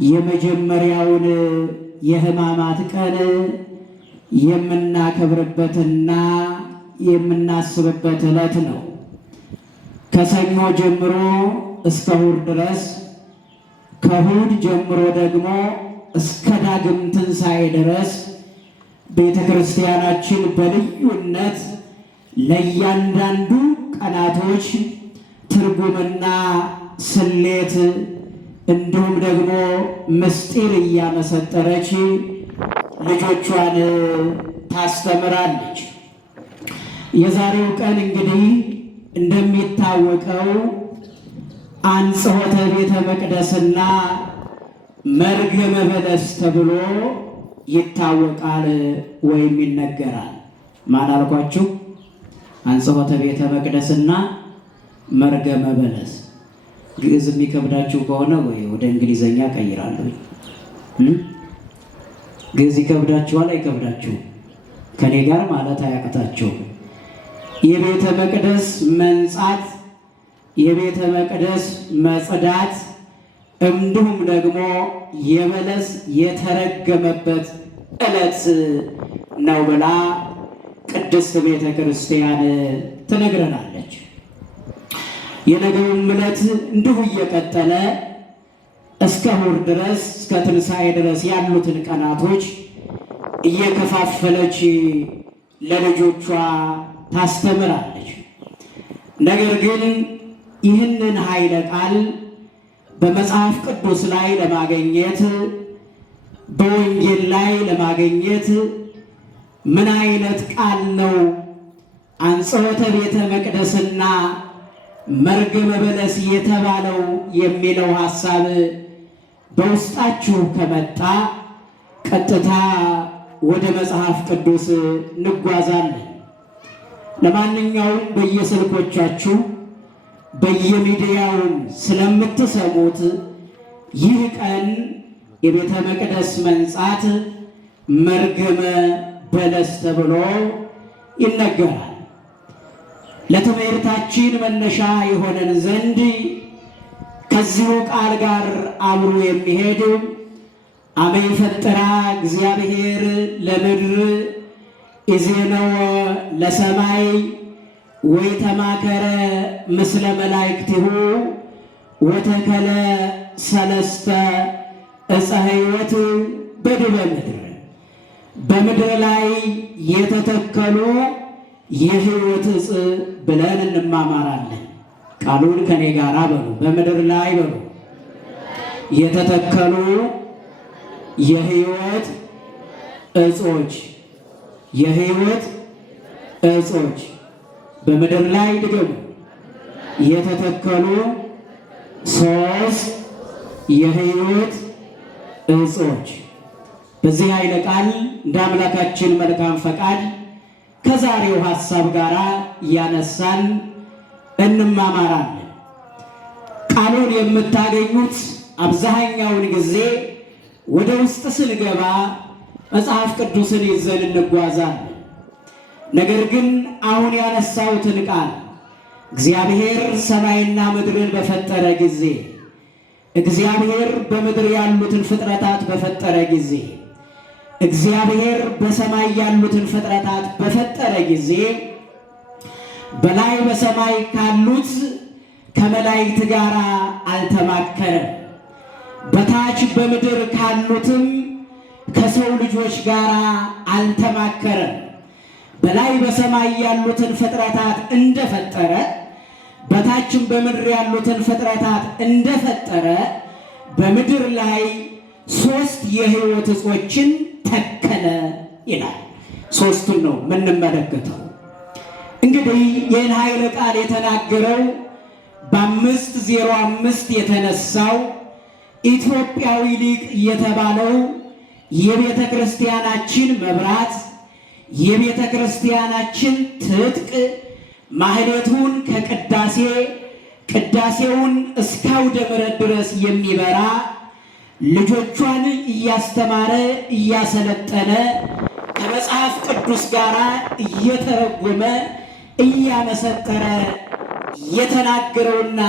የመጀመሪያውን የሕማማት ቀን የምናከብርበትና የምናስብበት ዕለት ነው። ከሰኞ ጀምሮ እስከ እሑድ ድረስ ከእሑድ ጀምሮ ደግሞ እስከ ዳግም ትንሣኤ ድረስ ቤተ ክርስቲያናችን በልዩነት ለእያንዳንዱ ቀናቶች ትርጉምና ስሌት እንዲሁም ደግሞ ምስጢር እያመሰጠረች ልጆቿን ታስተምራለች። የዛሬው ቀን እንግዲህ እንደሚታወቀው አንጽሖተ ቤተ መቅደስና መርገመ በለስ ተብሎ ይታወቃል ወይም ይነገራል። ማን አልኳችሁ? አንጽሖተ ቤተ መቅደስና መርገመ በለስ። ግዕዝ የሚከብዳችሁ ከሆነ ወይ ወደ እንግሊዘኛ ቀይራለሁ። ግዕዝ ይከብዳችኋል አይከብዳችሁም? ከኔ ጋር ማለት አያቅታችሁም? የቤተ መቅደስ መንጻት፣ የቤተ መቅደስ መጽዳት እንዲሁም ደግሞ የበለስ የተረገመበት ዕለት ነው ብላ ቅድስት ቤተ ክርስቲያን ትነግረናለች። የነገውም ዕለት እንዲሁ እየቀጠለ እስከ እሑድ ድረስ እስከ ትንሣኤ ድረስ ያሉትን ቀናቶች እየከፋፈለች ለልጆቿ ታስተምራለች። ነገር ግን ይህንን ኃይለ ቃል በመጽሐፍ ቅዱስ ላይ ለማግኘት በወንጌል ላይ ለማግኘት ምን አይነት ቃል ነው አንጽሖተ ቤተ መቅደስና መርገመ በለስ የተባለው የሚለው ሐሳብ በውስጣችሁ ከመጣ ቀጥታ ወደ መጽሐፍ ቅዱስ እንጓዛለን። ለማንኛውም በየስልኮቻችሁ በየሚዲያውን ስለምትሰሙት ይህ ቀን የቤተ መቅደስ መንጻት መርገመ በለስ ተብሎ ይነገራል። ለትምህርታችን መነሻ የሆነን ዘንድ ከዚሁ ቃል ጋር አብሮ የሚሄድ አመ ይፈጥራ እግዚአብሔር ለምድር ኢዜነወ ለሰማይ ወይተማከረ ምስለ መላእክቲሁ ወተከለ ሰለስተ ዕፀ ሕይወት በድበ ምድር። በምድር ላይ የተተከሉ የሕይወት ዕፅ ብለን እንማማራለን። ቃሉን ከኔ ጋር በሉ። በምድር ላይ በሉ። የተተከሉ የሕይወት ዕፆች፣ የሕይወት ዕፆች በምድር ላይ ድገሙ። የተተከሉ ሦስት የሕይወት ዕፆች። በዚህ ኃይለ ቃል እንደ አምላካችን መልካም ፈቃድ ከዛሬው ሐሳብ ጋር እያነሳን እንማማራለን። ቃሉን የምታገኙት አብዛኛውን ጊዜ ወደ ውስጥ ስንገባ መጽሐፍ ቅዱስን ይዘን እንጓዛለን። ነገር ግን አሁን ያነሳሁትን ቃል እግዚአብሔር ሰማይና ምድርን በፈጠረ ጊዜ፣ እግዚአብሔር በምድር ያሉትን ፍጥረታት በፈጠረ ጊዜ፣ እግዚአብሔር በሰማይ ያሉትን ፍጥረታት በፈጠረ ጊዜ በላይ በሰማይ ካሉት ከመላእክት ጋር አልተማከረም። በታች በምድር ካሉትም ከሰው ልጆች ጋር አልተማከረም። በላይ በሰማይ ያሉትን ፍጥረታት እንደፈጠረ በታችም በምድር ያሉትን ፍጥረታት እንደፈጠረ በምድር ላይ ሦስት የሕይወት ዕፆችን ተከለ ይላል። ሦስቱን ነው የምንመለከተው። እንግዲህ ይህን ኃይለ ቃል የተናገረው በ505 የተነሳው ኢትዮጵያዊ ሊቅ የተባለው የቤተ ክርስቲያናችን መብራት፣ የቤተ ክርስቲያናችን ትጥቅ፣ ማህሌቱን ከቅዳሴ ቅዳሴውን እስከ አውደ ምሕረት ድረስ የሚበራ ልጆቿን እያስተማረ እያሰለጠነ ከመጽሐፍ ቅዱስ ጋር እየተረጎመ እያመሰጠረ የተናገረውና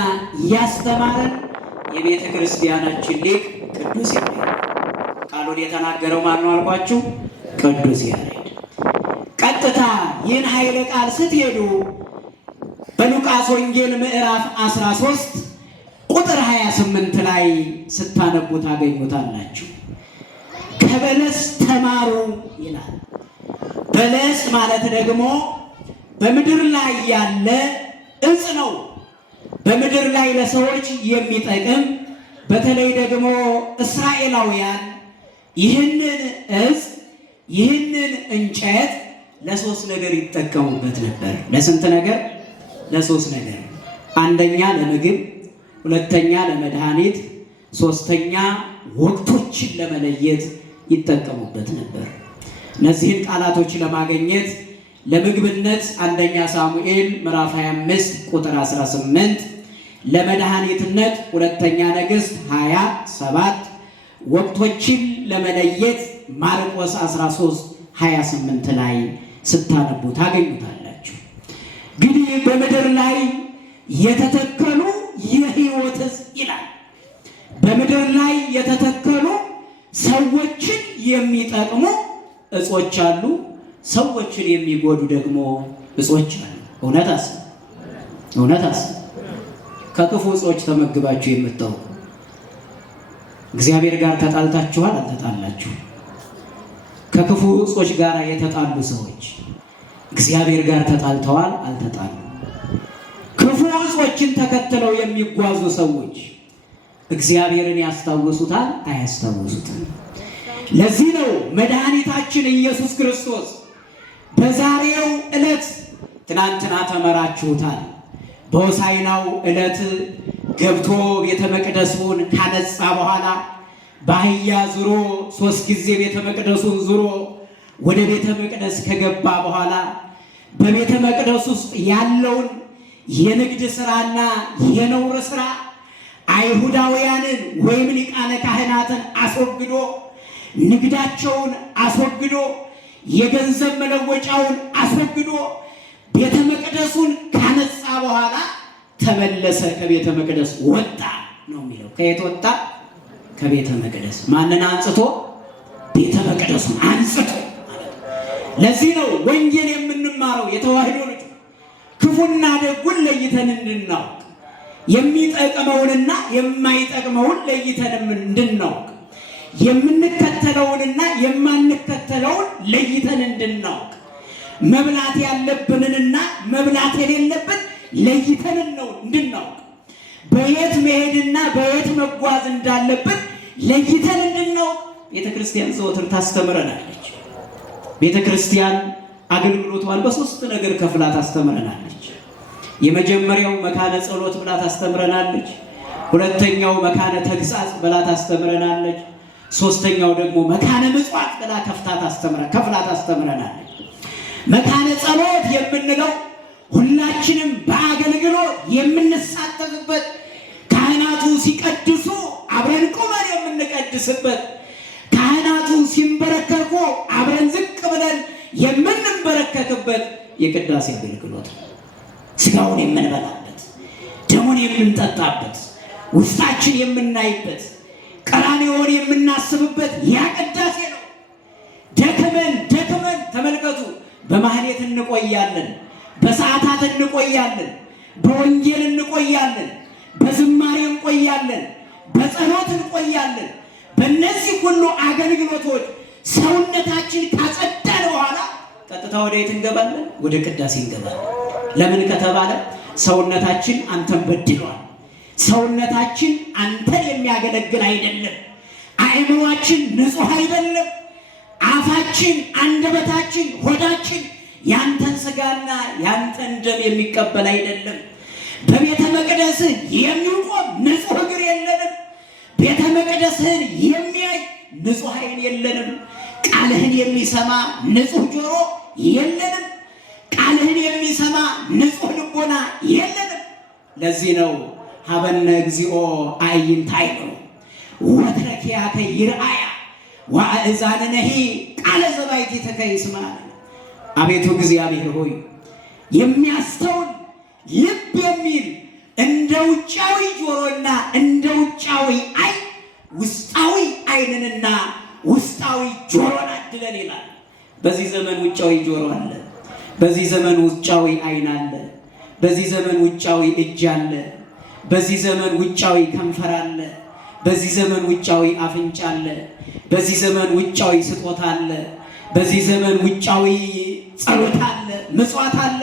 ያስተማረን የቤተ ክርስቲያናችን ሊቅ ቅዱስ ያሬድ። ቃሉን የተናገረው ማን ነው አልኳችሁ? ቅዱስ ያሬድ። ቀጥታ ይህን ኃይለ ቃል ስትሄዱ በሉቃስ ወንጌል ምዕራፍ 13 ቁጥር 28 ላይ ስታነቡ ታገኙታላችሁ። ከበለስ ተማሩ ይላል። በለስ ማለት ደግሞ በምድር ላይ ያለ እጽ ነው። በምድር ላይ ለሰዎች የሚጠቅም በተለይ ደግሞ እስራኤላውያን ይህንን እጽ ይህንን እንጨት ለሶስት ነገር ይጠቀሙበት ነበር። ለስንት ነገር? ለሶስት ነገር። አንደኛ ለምግብ፣ ሁለተኛ ለመድኃኒት፣ ሶስተኛ ወቅቶችን ለመለየት ይጠቀሙበት ነበር። እነዚህን ቃላቶች ለማግኘት ለምግብነት አንደኛ ሳሙኤል ምዕራፍ 25 ቁጥር 18፣ ለመድኃኒትነት ሁለተኛ ነገሥት 27፣ ወቅቶችን ለመለየት ማርቆስ 13:28 ላይ ስታነቡ ታገኙታላችሁ። እንግዲህ በምድር ላይ የተተከሉ የሕይወት ዕፅ ይላል። በምድር ላይ የተተከሉ ሰዎችን የሚጠቅሙ እጾች አሉ፣ ሰዎችን የሚጎዱ ደግሞ እጾች አሉ። እውነት አስብ። ከክፉ እጾች ተመግባችሁ የምታውቁ እግዚአብሔር ጋር ተጣልታችኋል? አልተጣላችሁ? ከክፉ እጾች ጋር የተጣሉ ሰዎች እግዚአብሔር ጋር ተጣልተዋል? አልተጣሉ? ክፉ እጾችን ተከትለው የሚጓዙ ሰዎች እግዚአብሔርን ያስታውሱታል? አያስታውሱትም? ለዚህ ነው መድኃኒታችን ኢየሱስ ክርስቶስ በዛሬው ዕለት ትናንትና ተመራችሁታል። በሆሳዕናው ዕለት ገብቶ ቤተ መቅደሱን ካነጻ በኋላ በአህያ ዙሮ 3 ጊዜ ቤተ መቅደሱን ዙሮ ወደ ቤተ መቅደስ ከገባ በኋላ በቤተ መቅደስ ውስጥ ያለውን የንግድ ሥራና የነውር ሥራ አይሁዳውያንን ወይም ሊቃነ ካህናትን አስወግዶ ንግዳቸውን አስወግዶ የገንዘብ መለወጫውን አስወግዶ ቤተ መቅደሱን ካነጻ በኋላ ተመለሰ። ከቤተ መቅደስ ወጣ ነው የሚለው። ከየት ወጣ? ከቤተ መቅደስ። ማንን አንጽቶ? ቤተ መቅደሱን አንጽቶ ማለት ነው። ለዚህ ነው ወንጌል የምንማረው የተዋህዶ ልጅ ክፉና ደጉን ለይተን እንድናውቅ፣ የሚጠቅመውንና የማይጠቅመውን ለይተን እንድናውቅ፣ የምንከተለውንና የማንከተለውን ለይተን እንድናውቅ፣ መብላት ያለብንንና መብላት የሌለብን ለይተን እንድናውቅ፣ በየት መሄድና በየት መጓዝ እንዳለብን ለይተን እንድናውቅ ቤተ ክርስቲያን ዘወትር ታስተምረናለች። ቤተ ክርስቲያን አገልግሎቷን በ3 ነገር ከፍላ ታስተምረናለች። የመጀመሪያው መካነ ጸሎት ብላ ታስተምረናለች። ሁለተኛው መካነ ተግሳጽ ብላ ታስተምረናለች። ሶስተኛው ደግሞ መካነ ምጽዋት ብላ ከፍላ ታስተምረናለች። መካነ ጸሎት የምንለው ሁላችንም በአገልግሎት የምንሳተፍበት፣ ካህናቱ ሲቀድሱ አብረን ቆመን የምንቀድስበት፣ ካህናቱ ሲንበረከኩ አብረን ዝቅ ብለን የምንበረከክበት የቅዳሴ አገልግሎት ነው። ስጋውን የምንበላበት፣ ደሙን የምንጠጣበት፣ ውስጣችን የምናይበት፣ ቀራንዮውን የምናስብበት ያ ቅዳሴ ነው። ደክመን ተመልከቱ፣ በማህሌት እንቆያለን፣ በሰዓታት እንቆያለን፣ በወንጌል እንቆያለን፣ በዝማሬ እንቆያለን፣ በጸሎት እንቆያለን። በእነዚህ ሁሉ አገልግሎቶች ሰውነታችን ካጸዳን በኋላ ቀጥታ ወደ የት እንገባለን? ወደ ቅዳሴ እንገባለን። ለምን ከተባለ ሰውነታችን አንተን በድሏል። ሰውነታችን አንተን የሚያገለግል አይደለም። አእምሯችን ንጹሕ አይደለም። አፋችን፣ አንደበታችን፣ ሆዳችን ያንተን ስጋና ያንተን ደም የሚቀበል አይደለም። በቤተ መቅደስህ የሚቆም ንጹሕ እግር የለንም። ቤተ መቅደስህን የሚያይ ንጹሕ ዓይን የለንም። ቃልህን የሚሰማ ንጹሕ ጆሮ የለንም። ቃልህን የሚሰማ ንጹሕ ልቦና የለንም። ለዚህ ነው ሀበነ እግዚኦ አዕይንታይነ ወትረኪያከ ይርአያ ወአእዛንነሂ ቃለ ዘባሕቲትከ ይስምዓ። አቤቱ እግዚአብሔር ሆይ የሚያስተውል ልብ የሚል እንደ ውጫዊ ጆሮና እንደ ውጫዊ ዓይን ውስጣዊ ዓይንንና ውስጣዊ ጆሮን አድለን ይላል። በዚህ ዘመን ውጫዊ ጆሮ አለ። በዚህ ዘመን ውጫዊ ዓይን አለ። በዚህ ዘመን ውጫዊ እጅ አለ። በዚህ ዘመን ውጫዊ ከንፈር አለ። በዚህ ዘመን ውጫዊ አፍንጫ አለ። በዚህ ዘመን ውጫዊ ስጦታ አለ። በዚህ ዘመን ውጫዊ ጸሎት አለ፣ ምጽዋት አለ።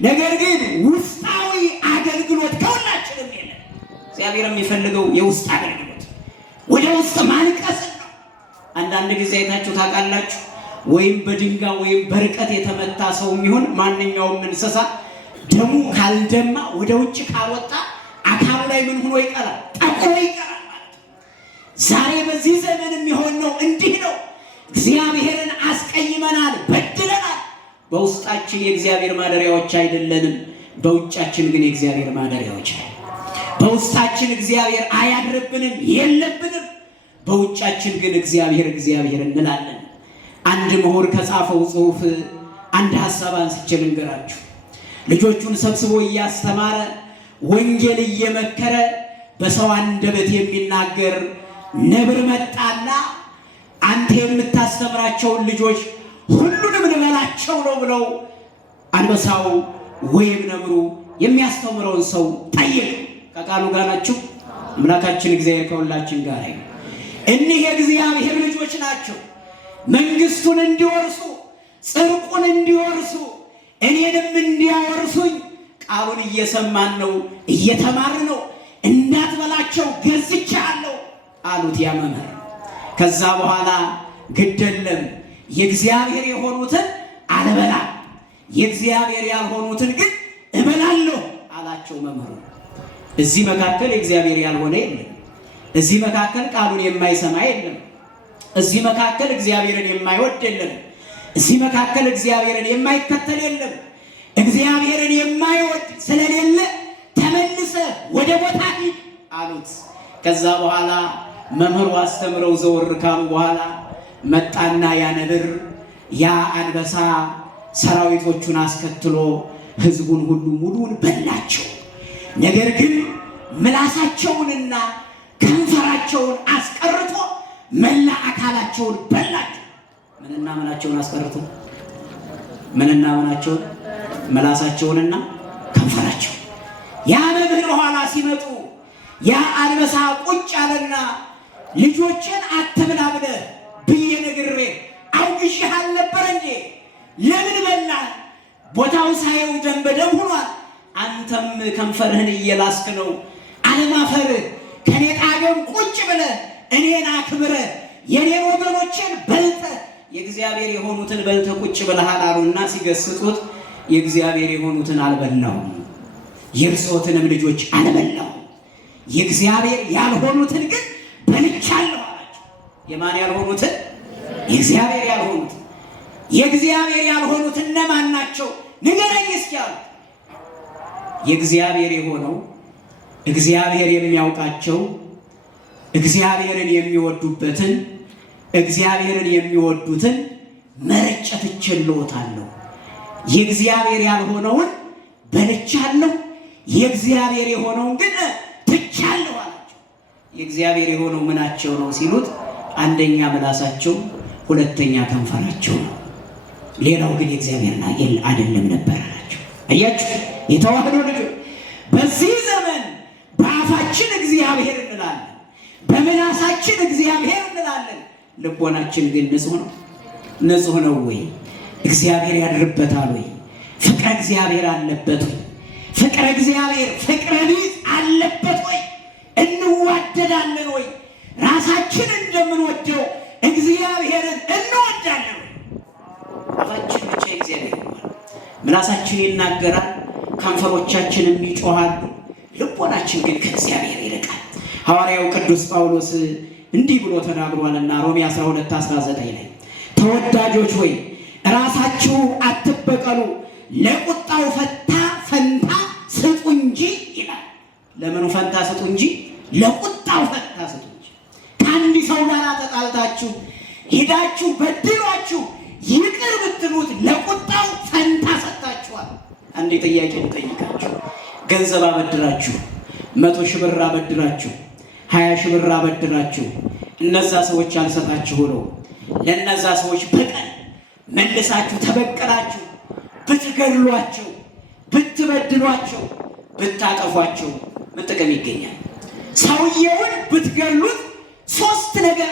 ነገር ግን ውስጣዊ አገልግሎት ከሁላችንም የለም። እግዚአብሔር የሚፈልገው የውስጥ አገልግሎት ወደ ውስጥ ማልቀስ ነው። አንዳንድ ጊዜ አይታችሁ ታውቃላችሁ? ወይም በድንጋይ ወይም በርቀት የተመታ ሰው የሚሆን ማንኛውም እንስሳ ደሙ ካልደማ ወደ ውጭ ካልወጣ አካሉ ላይ ምን ሆኖ ይቀራል? ጠቁሮ ይቀራል ማለት ነው። ዛሬ በዚህ ዘመን የሚሆን ነው እንዲህ ነው። እግዚአብሔርን አስቀይመናል፣ በድለናል። በውስጣችን የእግዚአብሔር ማደሪያዎች አይደለንም፣ በውጫችን ግን የእግዚአብሔር ማደሪያዎች ነን። በውስጣችን እግዚአብሔር አያድርብንም፣ የለብንም። በውጫችን ግን እግዚአብሔር እንላለን። አንድ ምሁር ከጻፈው ጽሑፍ አንድ ሐሳብ አንስቼ ልንገራችሁ። ልጆቹን ሰብስቦ እያስተማረ ወንጌል እየመከረ በሰው አንደበት የሚናገር ነብር መጣና አንተ የምታስተምራቸውን ልጆች ሁሉንም ልበላቸው ነው ብለው አንበሳው ወይም ነብሩ የሚያስተምረውን ሰው ጠየቅ። ከቃሉ ጋር ናችሁ? አምላካችን እግዚአብሔር ከሁላችን ጋር ነው። እኒህ የእግዚአብሔር ልጆች ናቸው። መንግስቱን እንዲወርሱ፣ ጽድቁን እንዲወርሱ፣ እኔንም እንዲያወርሱኝ ቃሉን እየሰማን ነው፣ እየተማር ነው። እንዳትበላቸው ገዝቻለሁ አሉት ያ መምህር። ከዛ በኋላ ግደለም የእግዚአብሔር የሆኑትን አልበላም፣ የእግዚአብሔር ያልሆኑትን ግን እበላለሁ አላቸው መምህሩ። እዚህ መካከል የእግዚአብሔር ያልሆነ የለም። እዚህ መካከል ቃሉን የማይሰማ የለም። እዚህ መካከል እግዚአብሔርን የማይወድ የለም። እዚህ መካከል እግዚአብሔርን የማይከተል የለም። እግዚአብሔርን የማይወድ ስለሌለ ተመልሰ ወደ ቦታ ሂድ አሉት። ከዛ በኋላ መምህሩ አስተምረው ዘወር ካሉ በኋላ መጣና ያ ነብር ያ አንበሳ ሰራዊቶቹን አስከትሎ ሕዝቡን ሁሉ ሙሉን በላቸው። ነገር ግን ምላሳቸውንና ከንፈራቸውን አስቀርቶ መላ አካላቸውን በላቸው። ምንና ምናቸውን አስቀርቶ? ምንና ምናቸውን? ምላሳቸውንና ከንፈራቸው። ያ መምህር ኋላ ሲመጡ ያ አንበሳ ቁጭ አለና ልጆችን አትብላ ብለህ ብዬ ነግሬ አውግሼህ አልነበር እንዴ? ለምን በላህ? ቦታው ሳየው ደም በደም ሆኗል። አንተም ከንፈርህን እየላስክ ነው። አለማፈርህ ከኔ ጣገም ቁጭ ብለህ እኔን አክብረህ የኔን ወገኖችን በልተህ የእግዚአብሔር የሆኑትን በልተህ ቁጭ ብለሃል አሉና ሲገስጡት የእግዚአብሔር የሆኑትን አልበላሁም፣ የእርስዎትንም ልጆች አልበላሁም፣ የእግዚአብሔር ያልሆኑትን ግን በልቻለሁ አላቸው። የማን ያልሆኑትን? የእግዚአብሔር ያልሆኑትን። የእግዚአብሔር ያልሆኑት እነማን ናቸው? ንገረኝ እስኪ አሉ። የእግዚአብሔር የሆነው እግዚአብሔር የሚያውቃቸው እግዚአብሔርን የሚወዱበትን እግዚአብሔርን የሚወዱትን መርጬ ትቼልዎታለሁ። የእግዚአብሔር ያልሆነውን በልቻለሁ፣ የእግዚአብሔር የሆነውን ግን ትቻለሁ አላቸው። የእግዚአብሔር የሆነው ምናቸው ነው ሲሉት፣ አንደኛ ምላሳቸው፣ ሁለተኛ ከንፈራቸው ነው። ሌላው ግን የእግዚአብሔር አይደለም ነበር አላቸው። አያችሁ የተዋህዶ ልጆች፣ በዚህ ዘመን በአፋችን እግዚአብሔር እንላለን፣ በምላሳችን እግዚአብሔር እንላለን። ልቦናችን ግን ንጹህ ነው? ንጹህ ነው ወይ? እግዚአብሔር ያድርበታል ወይ? ፍቅረ እግዚአብሔር አለበት ወይ? ፍቅረ እግዚአብሔር ፍቅረ ቢጽ አለበት ወይ? እንዋደዳለን ወይ? ራሳችን እንደምንወደው እግዚአብሔርን እንወዳለን ወይ? አፋችን ብቻ እግዚአብሔር ነው። ምላሳችን ይናገራል፣ ከንፈሮቻችንም ይጮሃሉ፣ ልቦናችን ግን ከእግዚአብሔር ይርቃል። ሐዋርያው ቅዱስ ጳውሎስ እንዲህ ብሎ ተናግሯልና ሮሜ 12:19 ላይ ተወዳጆች ሆይ ራሳችሁ አትበቀሉ፣ ለቁጣው ፈንታ ስጡ እንጂ ይላል። ለምኑ ፈንታ ስጡ እንጂ? ለቁጣው ፈንታ ስጡ እንጂ። ከአንድ ሰው ጋር ተጣልታችሁ ሄዳችሁ በድሏችሁ ይቅር ብትሉት ለቁጣው ፈንታ ሰጥታችኋል። አንድ ጥያቄ ልጠይቃችሁ። ገንዘብ አበድራችሁ 100 ሺህ ብር አበድራችሁ 20 ሺህ ብር አበድራችሁ እነዛ ሰዎች አልሰጣችሁ ነው ለነዛ ሰዎች በቀን መልሳችሁ ተበቀላችሁ ብትገድሏቸው ብትበድሏቸው ብታጠፏቸው ምን ጥቅም ይገኛል? ሰውየውን ብትገሉት 3 ነገር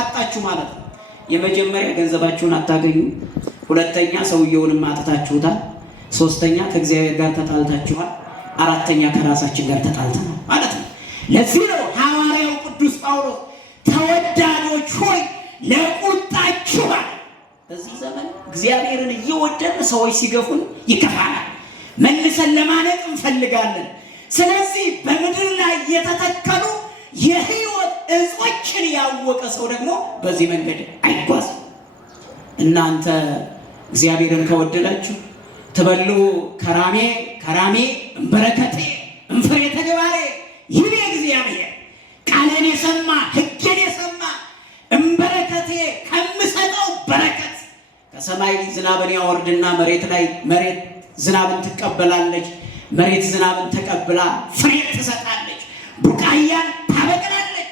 አጣችሁ ማለት ነው። የመጀመሪያ ገንዘባችሁን አታገኙ፣ ሁለተኛ ሰውየውንም አጥታችሁታል፣ ሶስተኛ ከእግዚአብሔር ጋር ተጣልታችኋል፣ አራተኛ ከራሳችን ጋር ተጣልተናል ማለት ነው። ለዚህ ነው ሐዋርያው ቅዱስ ጳውሎስ ተወዳጆች ሆይ ለቁጣችሁ በዚህ ዘመን እግዚአብሔርን እየወደድን ሰዎች ሲገፉን ይከፋናል፣ መልሰን ለማነቅ እንፈልጋለን። ስለዚህ በምድር ላይ የተተከሉ የሕይወት እጾችን ያወቀ ሰው ደግሞ በዚህ መንገድ አይጓዝም። እናንተ እግዚአብሔርን ከወደዳችሁ ትበሉ ከራሜ እምበረከቴ እምፍሬ ተግባሬ ይቤ እግዚአብሔር ቃሌን የሰማ ሕጌን የሰማ እምበረከቴ ከምሰጠው በረከት ከሰማይ ዝናብን ያወርድና መሬት ዝናብን ትቀበላለች። መሬት ዝናብን ተቀብላ ፍሬ ትሰጣለች፣ ቡቃያን ታበቅላለች፣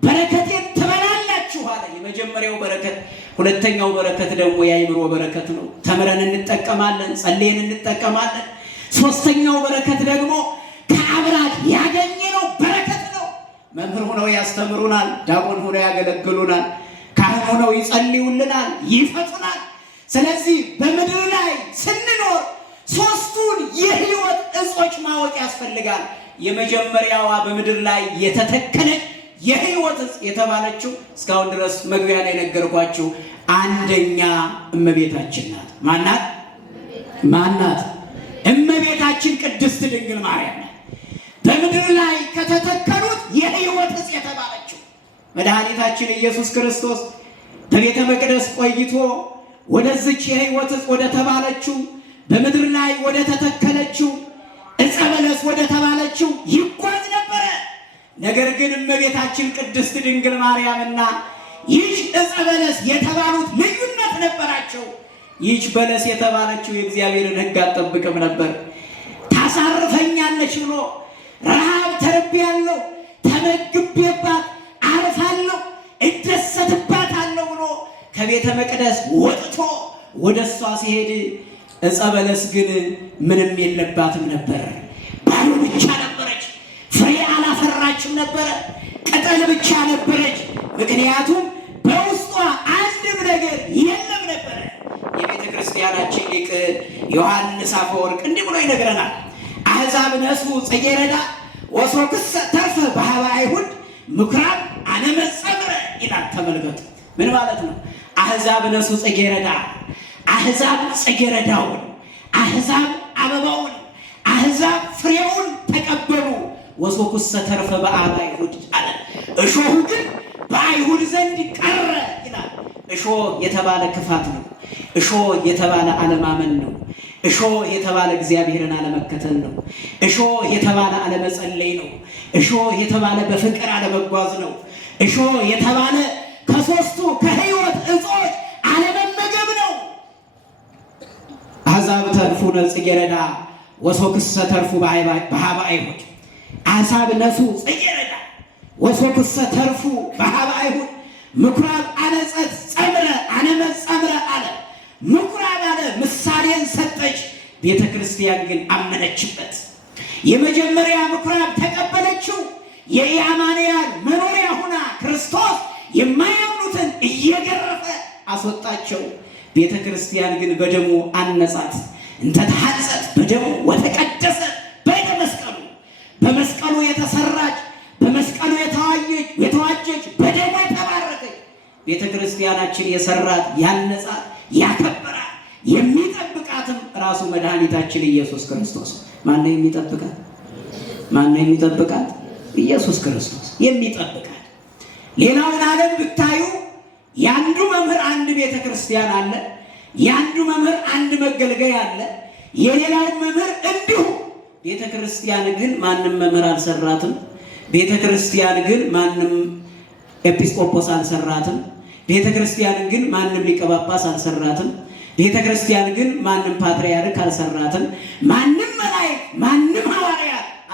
በረከቴን ትበላላችሁ አለ። የመጀመሪያው በረከት። ሁለተኛው በረከት ደግሞ የአእምሮ በረከት ነው። ተምረን እንጠቀማለን፣ ጸልየን እንጠቀማለን። ሶስተኛው በረከት ደግሞ ከአብራክ ያገኘነው በረከት ነው። መምህር ሆነው ያስተምሩናል፣ ዲያቆን ሆነው ያገለግሉናል፣ ካህን ሆነው ይጸልዩልናል፣ ይፈቱናል። ስለዚህ በምድር ላይ ስንኖር 3ቱን የሕይወት እጾች ማወቅ ያስፈልጋል። የመጀመሪያዋ በምድር ላይ የተተከለች የሕይወት እጽ የተባለችው እስካሁን ድረስ መግቢያ ላይ ነገርኳችሁ፣ አንደኛ እመቤታችን ናት። ማናት? እመቤታችን ቅድስት ድንግል ማርያም ናት። በምድር ላይ ከተተከሉት የሕይወት እጽ የተባለችው መድኃኒታችን ኢየሱስ ክርስቶስ በቤተ መቅደስ ቆይቶ ወደዚች የሕይወት እጽ ወደ ተባለችው በምድር ላይ ወደ ተተከለችው ዕፀ በለስ ወደ ተባለችው ይጓዝ ነበረ። ነገር ግን እመቤታችን ቅድስት ድንግል ማርያምና ይህች ዕፀ በለስ የተባሉት ልዩነት ነበራቸው። ይህች በለስ የተባለችው የእግዚአብሔርን ሕግ አትጠብቅም ነበር። ታሳርፈኛለች ብሎ ረሃብ ተርቤያለሁ፣ ተመግቤባት አርፋለሁ፣ እደሰትባታለሁ ብሎ ከቤተ መቅደስ ወጥቶ ወደ እሷ ሲሄድ ዕፀ በለስ ግን ምንም የለባትም ነበር። ባዶ ብቻ ነበረች። ፍሬ አላፈራችም ነበረ። ቅጠል ብቻ ነበረች። ምክንያቱም በውስጧ አንድም ነገር የለም ነበረ። የቤተ ክርስቲያናችን ሊቅ ዮሐንስ አፈወርቅ እንዲህ ብሎ ይነግረናል። አሕዛብ ነሱ ጽጌረዳ ወሶክሰ ተርፈ በኀበ አይሁድ ምኵራብ አነመጸምረ ይላል። ተመልከቱ፣ ምን ማለት ነው? አሕዛብ ነሱ ጽጌረዳ፣ አሕዛብ ጽጌረዳውን፣ አሕዛብ አበባውን፣ አሕዛብ ፍሬውን ተቀበሉ። ወሶኩሰ ተርፈ በኀበ አይሁድ አለ። እሾሁ ግን በአይሁድ ዘንድ ቀረ ይላል። እሾህ የተባለ ክፋት ነው። እሾህ የተባለ አለማመን ነው። እሾህ የተባለ እግዚአብሔርን አለመከተል ነው። እሾህ የተባለ አለመጸለይ ነው። እሾህ የተባለ በፍቅር አለመጓዝ ነው። እሾህ የተባለ ከሦስቱ ከሕይወት እጾች አለመመገብ ነው። አሕዛብ ተርፉነ ጽጌረዳ ወሶክሰ ተርፉ በኀበ አይሁድ። አሕዛብ ነሱ ጽጌረዳ ወሶክሰ ተርፉ በኀበ አይሁድ ምኵራብ አነጸት ጸምረ አነመጸምረ አለ። ምኵራብ አለ ምሳሌን ሰጠች፣ ቤተ ክርስቲያን ግን አመነችበት። የመጀመሪያ ምኵራብ ተቀበለችው። የኢአማንያን መኖሪያ ሆና ክርስቶስ የማያምኑትን እየገረፈ አስወጣቸው። ቤተ ክርስቲያን ግን በደሙ አነጻት። እንተ ተሐጸት በደሙ ወተቀደሰ በይነ መስቀሉ። በመስቀሉ የተሰራች በመስቀሉ የተዋጀች በደሙ የተባረከች ቤተ ክርስቲያናችን የሰራት ያነጻት ያከበራት የሚጠብቃትም ራሱ መድኃኒታችን ኢየሱስ ክርስቶስ። ማነው የሚጠብቃት? ማነው የሚጠብቃት? ኢየሱስ ክርስቶስ የሚጠብቃት። ሌላውን ዓለም ብታዩ የአንዱ መምህር አንድ ቤተ ክርስቲያን አለ፣ የአንዱ መምህር አንድ መገልገያ አለ፣ የሌላውን መምህር እንዲሁ። ቤተ ክርስቲያን ግን ማንም መምህር አልሰራትም። ቤተ ክርስቲያን ግን ማንም ኤጲስቆጶስ አልሰራትም። ቤተ ክርስቲያን ግን ማንም ሊቀ ጳጳስ አልሰራትም። ቤተ ክርስቲያን ግን ማንም ፓትርያርክ አልሰራትም። ማንም መላእክት፣ ማንም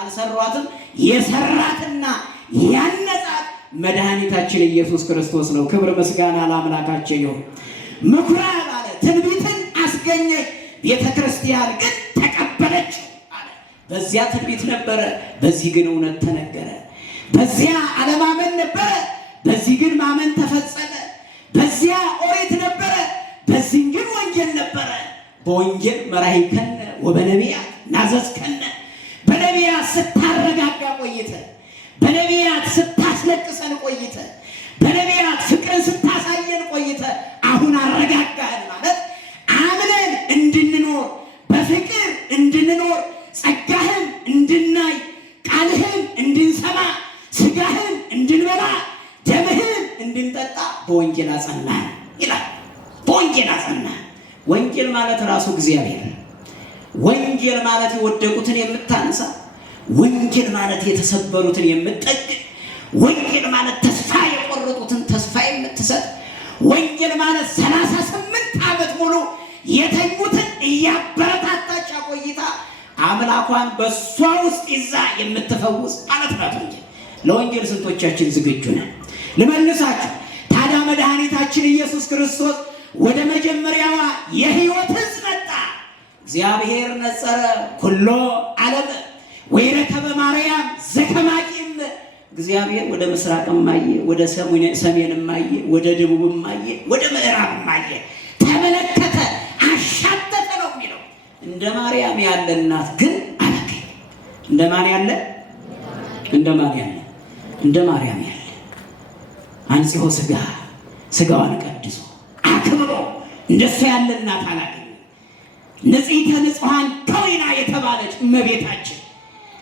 አልሰሯትም። የሰራትና ያነጻት መድኃኒታችን ኢየሱስ ክርስቶስ ነው። ክብር ምስጋና ለአምላካችን ይሁን። ምኩራብ አለ ትንቢትን አስገኘች፣ ቤተ ክርስቲያን ግን ተቀበለች አለ። በዚያ ትንቢት ነበረ፣ በዚህ ግን እውነት ተነገረ። በዚያ አለማመን ነበረ፣ በዚህ ግን ማመን ተፈጸመ። በዚያ ኦሪት ነበረ፣ በዚህ ግን ወንጌል ነበረ። በወንጌል መራሂከነ ወበነቢያት ናዘዝከነ። በነቢያት ስታረጋጋ ቆይተ፣ በነቢያት ስታስለቅሰን ቆይተ፣ በነቢያት ፍቅርን ስታሳየን ቆይተ አሁን አረጋጋህን ማለት አምነን እንድንኖር በፍቅር እንድንኖር ጸጋህን እንድናይ ቃልህን እንድንሰማ ስጋህን እንድንበላ ደምህን እንድንጠጣ በወንጌል አጸናን ይላል። በወንጌል አጸናን። ወንጌል ማለት ራሱ እግዚአብሔር። ወንጌል ማለት የወደቁትን የምታነሳ፣ ወንጌል ማለት የተሰበሩትን የምትጠግን፣ ወንጌል ማለት ተስፋ የቆረጡትን ተስፋ የምትሰጥ፣ ወንጌል ማለት 38 ዓመት ሙሉ የተኙትን እያበረታታች ቆይታ አምላኳን በእሷ ውስጥ ይዛ የምትፈውስ ማለት ናት ወንጌል። ለወንጌል ስንቶቻችን ዝግጁ ነን? ልመልሳችሁ። ታዲያ መድኃኒታችን ኢየሱስ ክርስቶስ ወደ መጀመሪያዋ የሕይወት ሕዝብ መጣ። እግዚአብሔር ነጸረ ኩሎ ዓለም ወይረከበ ማርያም ዘከማቂም። እግዚአብሔር ወደ ምስራቅም አየ፣ ወደ ሰሜንም አየ፣ ወደ ደቡብም አየ፣ ወደ ምዕራብም አየ፣ ተመለከተ፣ አሻተተ ነው የሚለው። እንደ ማርያም ያለ እናት ግን አላገኘ። እንደ ማን ያለ? እንደ ማን ያለ? እንደ ማርያም ያለ አንጽሖ ሥጋ ሥጋዋን ቀድሶ አክብሮ እንደሱ ያለ እናት አላገኘ። ንጽሕተ ንጹሐን ከወይና የተባለች እመቤታችን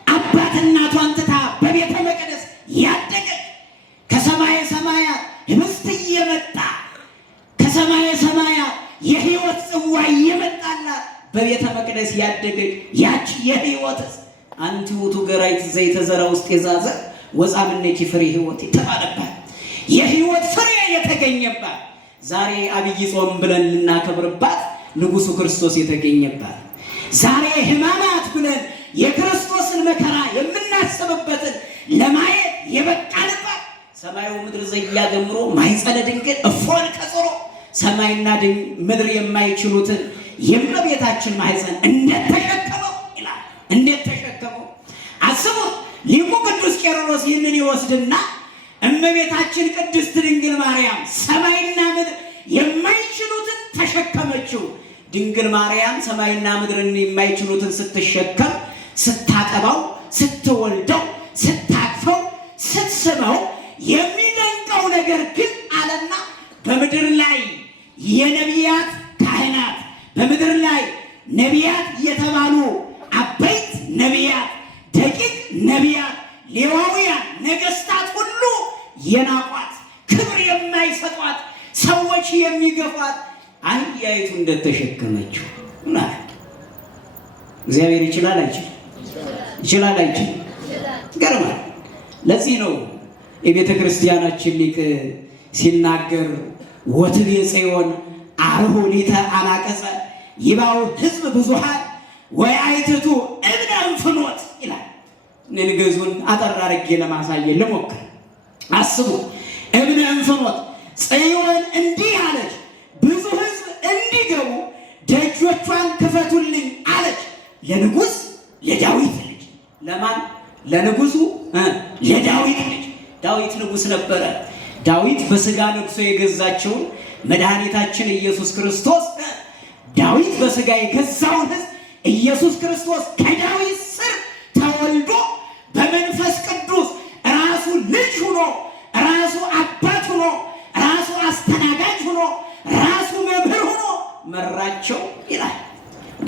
አባት እናቷን ትታ በቤተ መቅደስ ያደገች ከሰማየ ሰማያት ህብስት እየመጣ ከሰማየ ሰማያት የሕይወት ጽዋ እየመጣላት በቤተ መቅደስ ያደገች ያች የሕይወት አንቲ ውእቱ ገራይት ዘይተዘራ ውስጥ የዛዘ ወጻምነኪ ፍሬ ሕይወት የተባለባት የሕይወት ፍሬ የተገኘባት ዛሬ አብይ ጾም ብለን ልናከብርባት ንጉሡ ክርስቶስ የተገኘባት ዛሬ ሕማማት ብለን የክርስቶስን መከራ የምናስብበትን ለማየት የበቃንባት ሰማዩ ምድር ዘያ ጀምሮ ማኅፀነ ድንግል እፎን ከጽሮ ሰማይና ምድር የማይችሉትን የእመቤታችን ማኅፀን እንዴት ተሸከመው ይላል። እንዴት ተሸከመው አስቡት። ሊቁ ቅዱስ ቄርሎስ ይህንን ይወስድና እመቤታችን ቅድስት ድንግል ማርያም ሰማይና ምድር የማይችሉትን ተሸከመችው። ድንግል ማርያም ሰማይና ምድርን የማይችሉትን ስትሸከም ስታጠባው፣ ስትወልደው፣ ስታቅፈው፣ ስትስመው የሚደንቀው ነገር ግን አለና በምድር ላይ የነቢያት ካህናት በምድር ላይ ነቢያት የተባሉ አበይት ነቢያት፣ ደቂቅ ነቢያት፣ ሌዋውያን ነገስታት ሁሉ የናቋት ክብር የማይሰጧት ሰዎች የሚገፏት አህያይቱ እንደተሸከመችው ማለት እግዚአብሔር ይችላል አይችልም? ይችላል አይችልም? ገርማል። ለዚህ ነው የቤተ ክርስቲያናችን ሊቅ ሲናገር ወትቤ ጽዮን አርሁ ሊተ አናቀጸ ይባው ህዝብ ብዙሃን ወያይትቱ እብነ እንፍኖት ይላል። ንግዙን አጠር አድርጌ ለማሳየት ልሞክር። አስቡ። እብነ እንፍኖት ጽዮን እንዲህ አለች፣ ብዙ ህዝብ እንዲገቡ ደጆቿን ክፈቱልኝ አለች። ለንጉሥ ለዳዊት ልጅ ለማን? ለንጉሱ ለዳዊት ልጅ። ዳዊት ንጉሥ ነበረ። ዳዊት በስጋ ነግሶ የገዛቸውን መድኃኒታችን ኢየሱስ ክርስቶስ ዳዊት በስጋ የገዛውን ህዝብ ኢየሱስ ክርስቶስ ከዳዊት ስር ተወልዶ በመንፈስ ቅዱስ ራሱ ልጅ ሆኖ ራሱ አባት ሆኖ ራሱ አስተናጋጅ ሆኖ ራሱ መምህር ሆኖ መራቸው ይላል።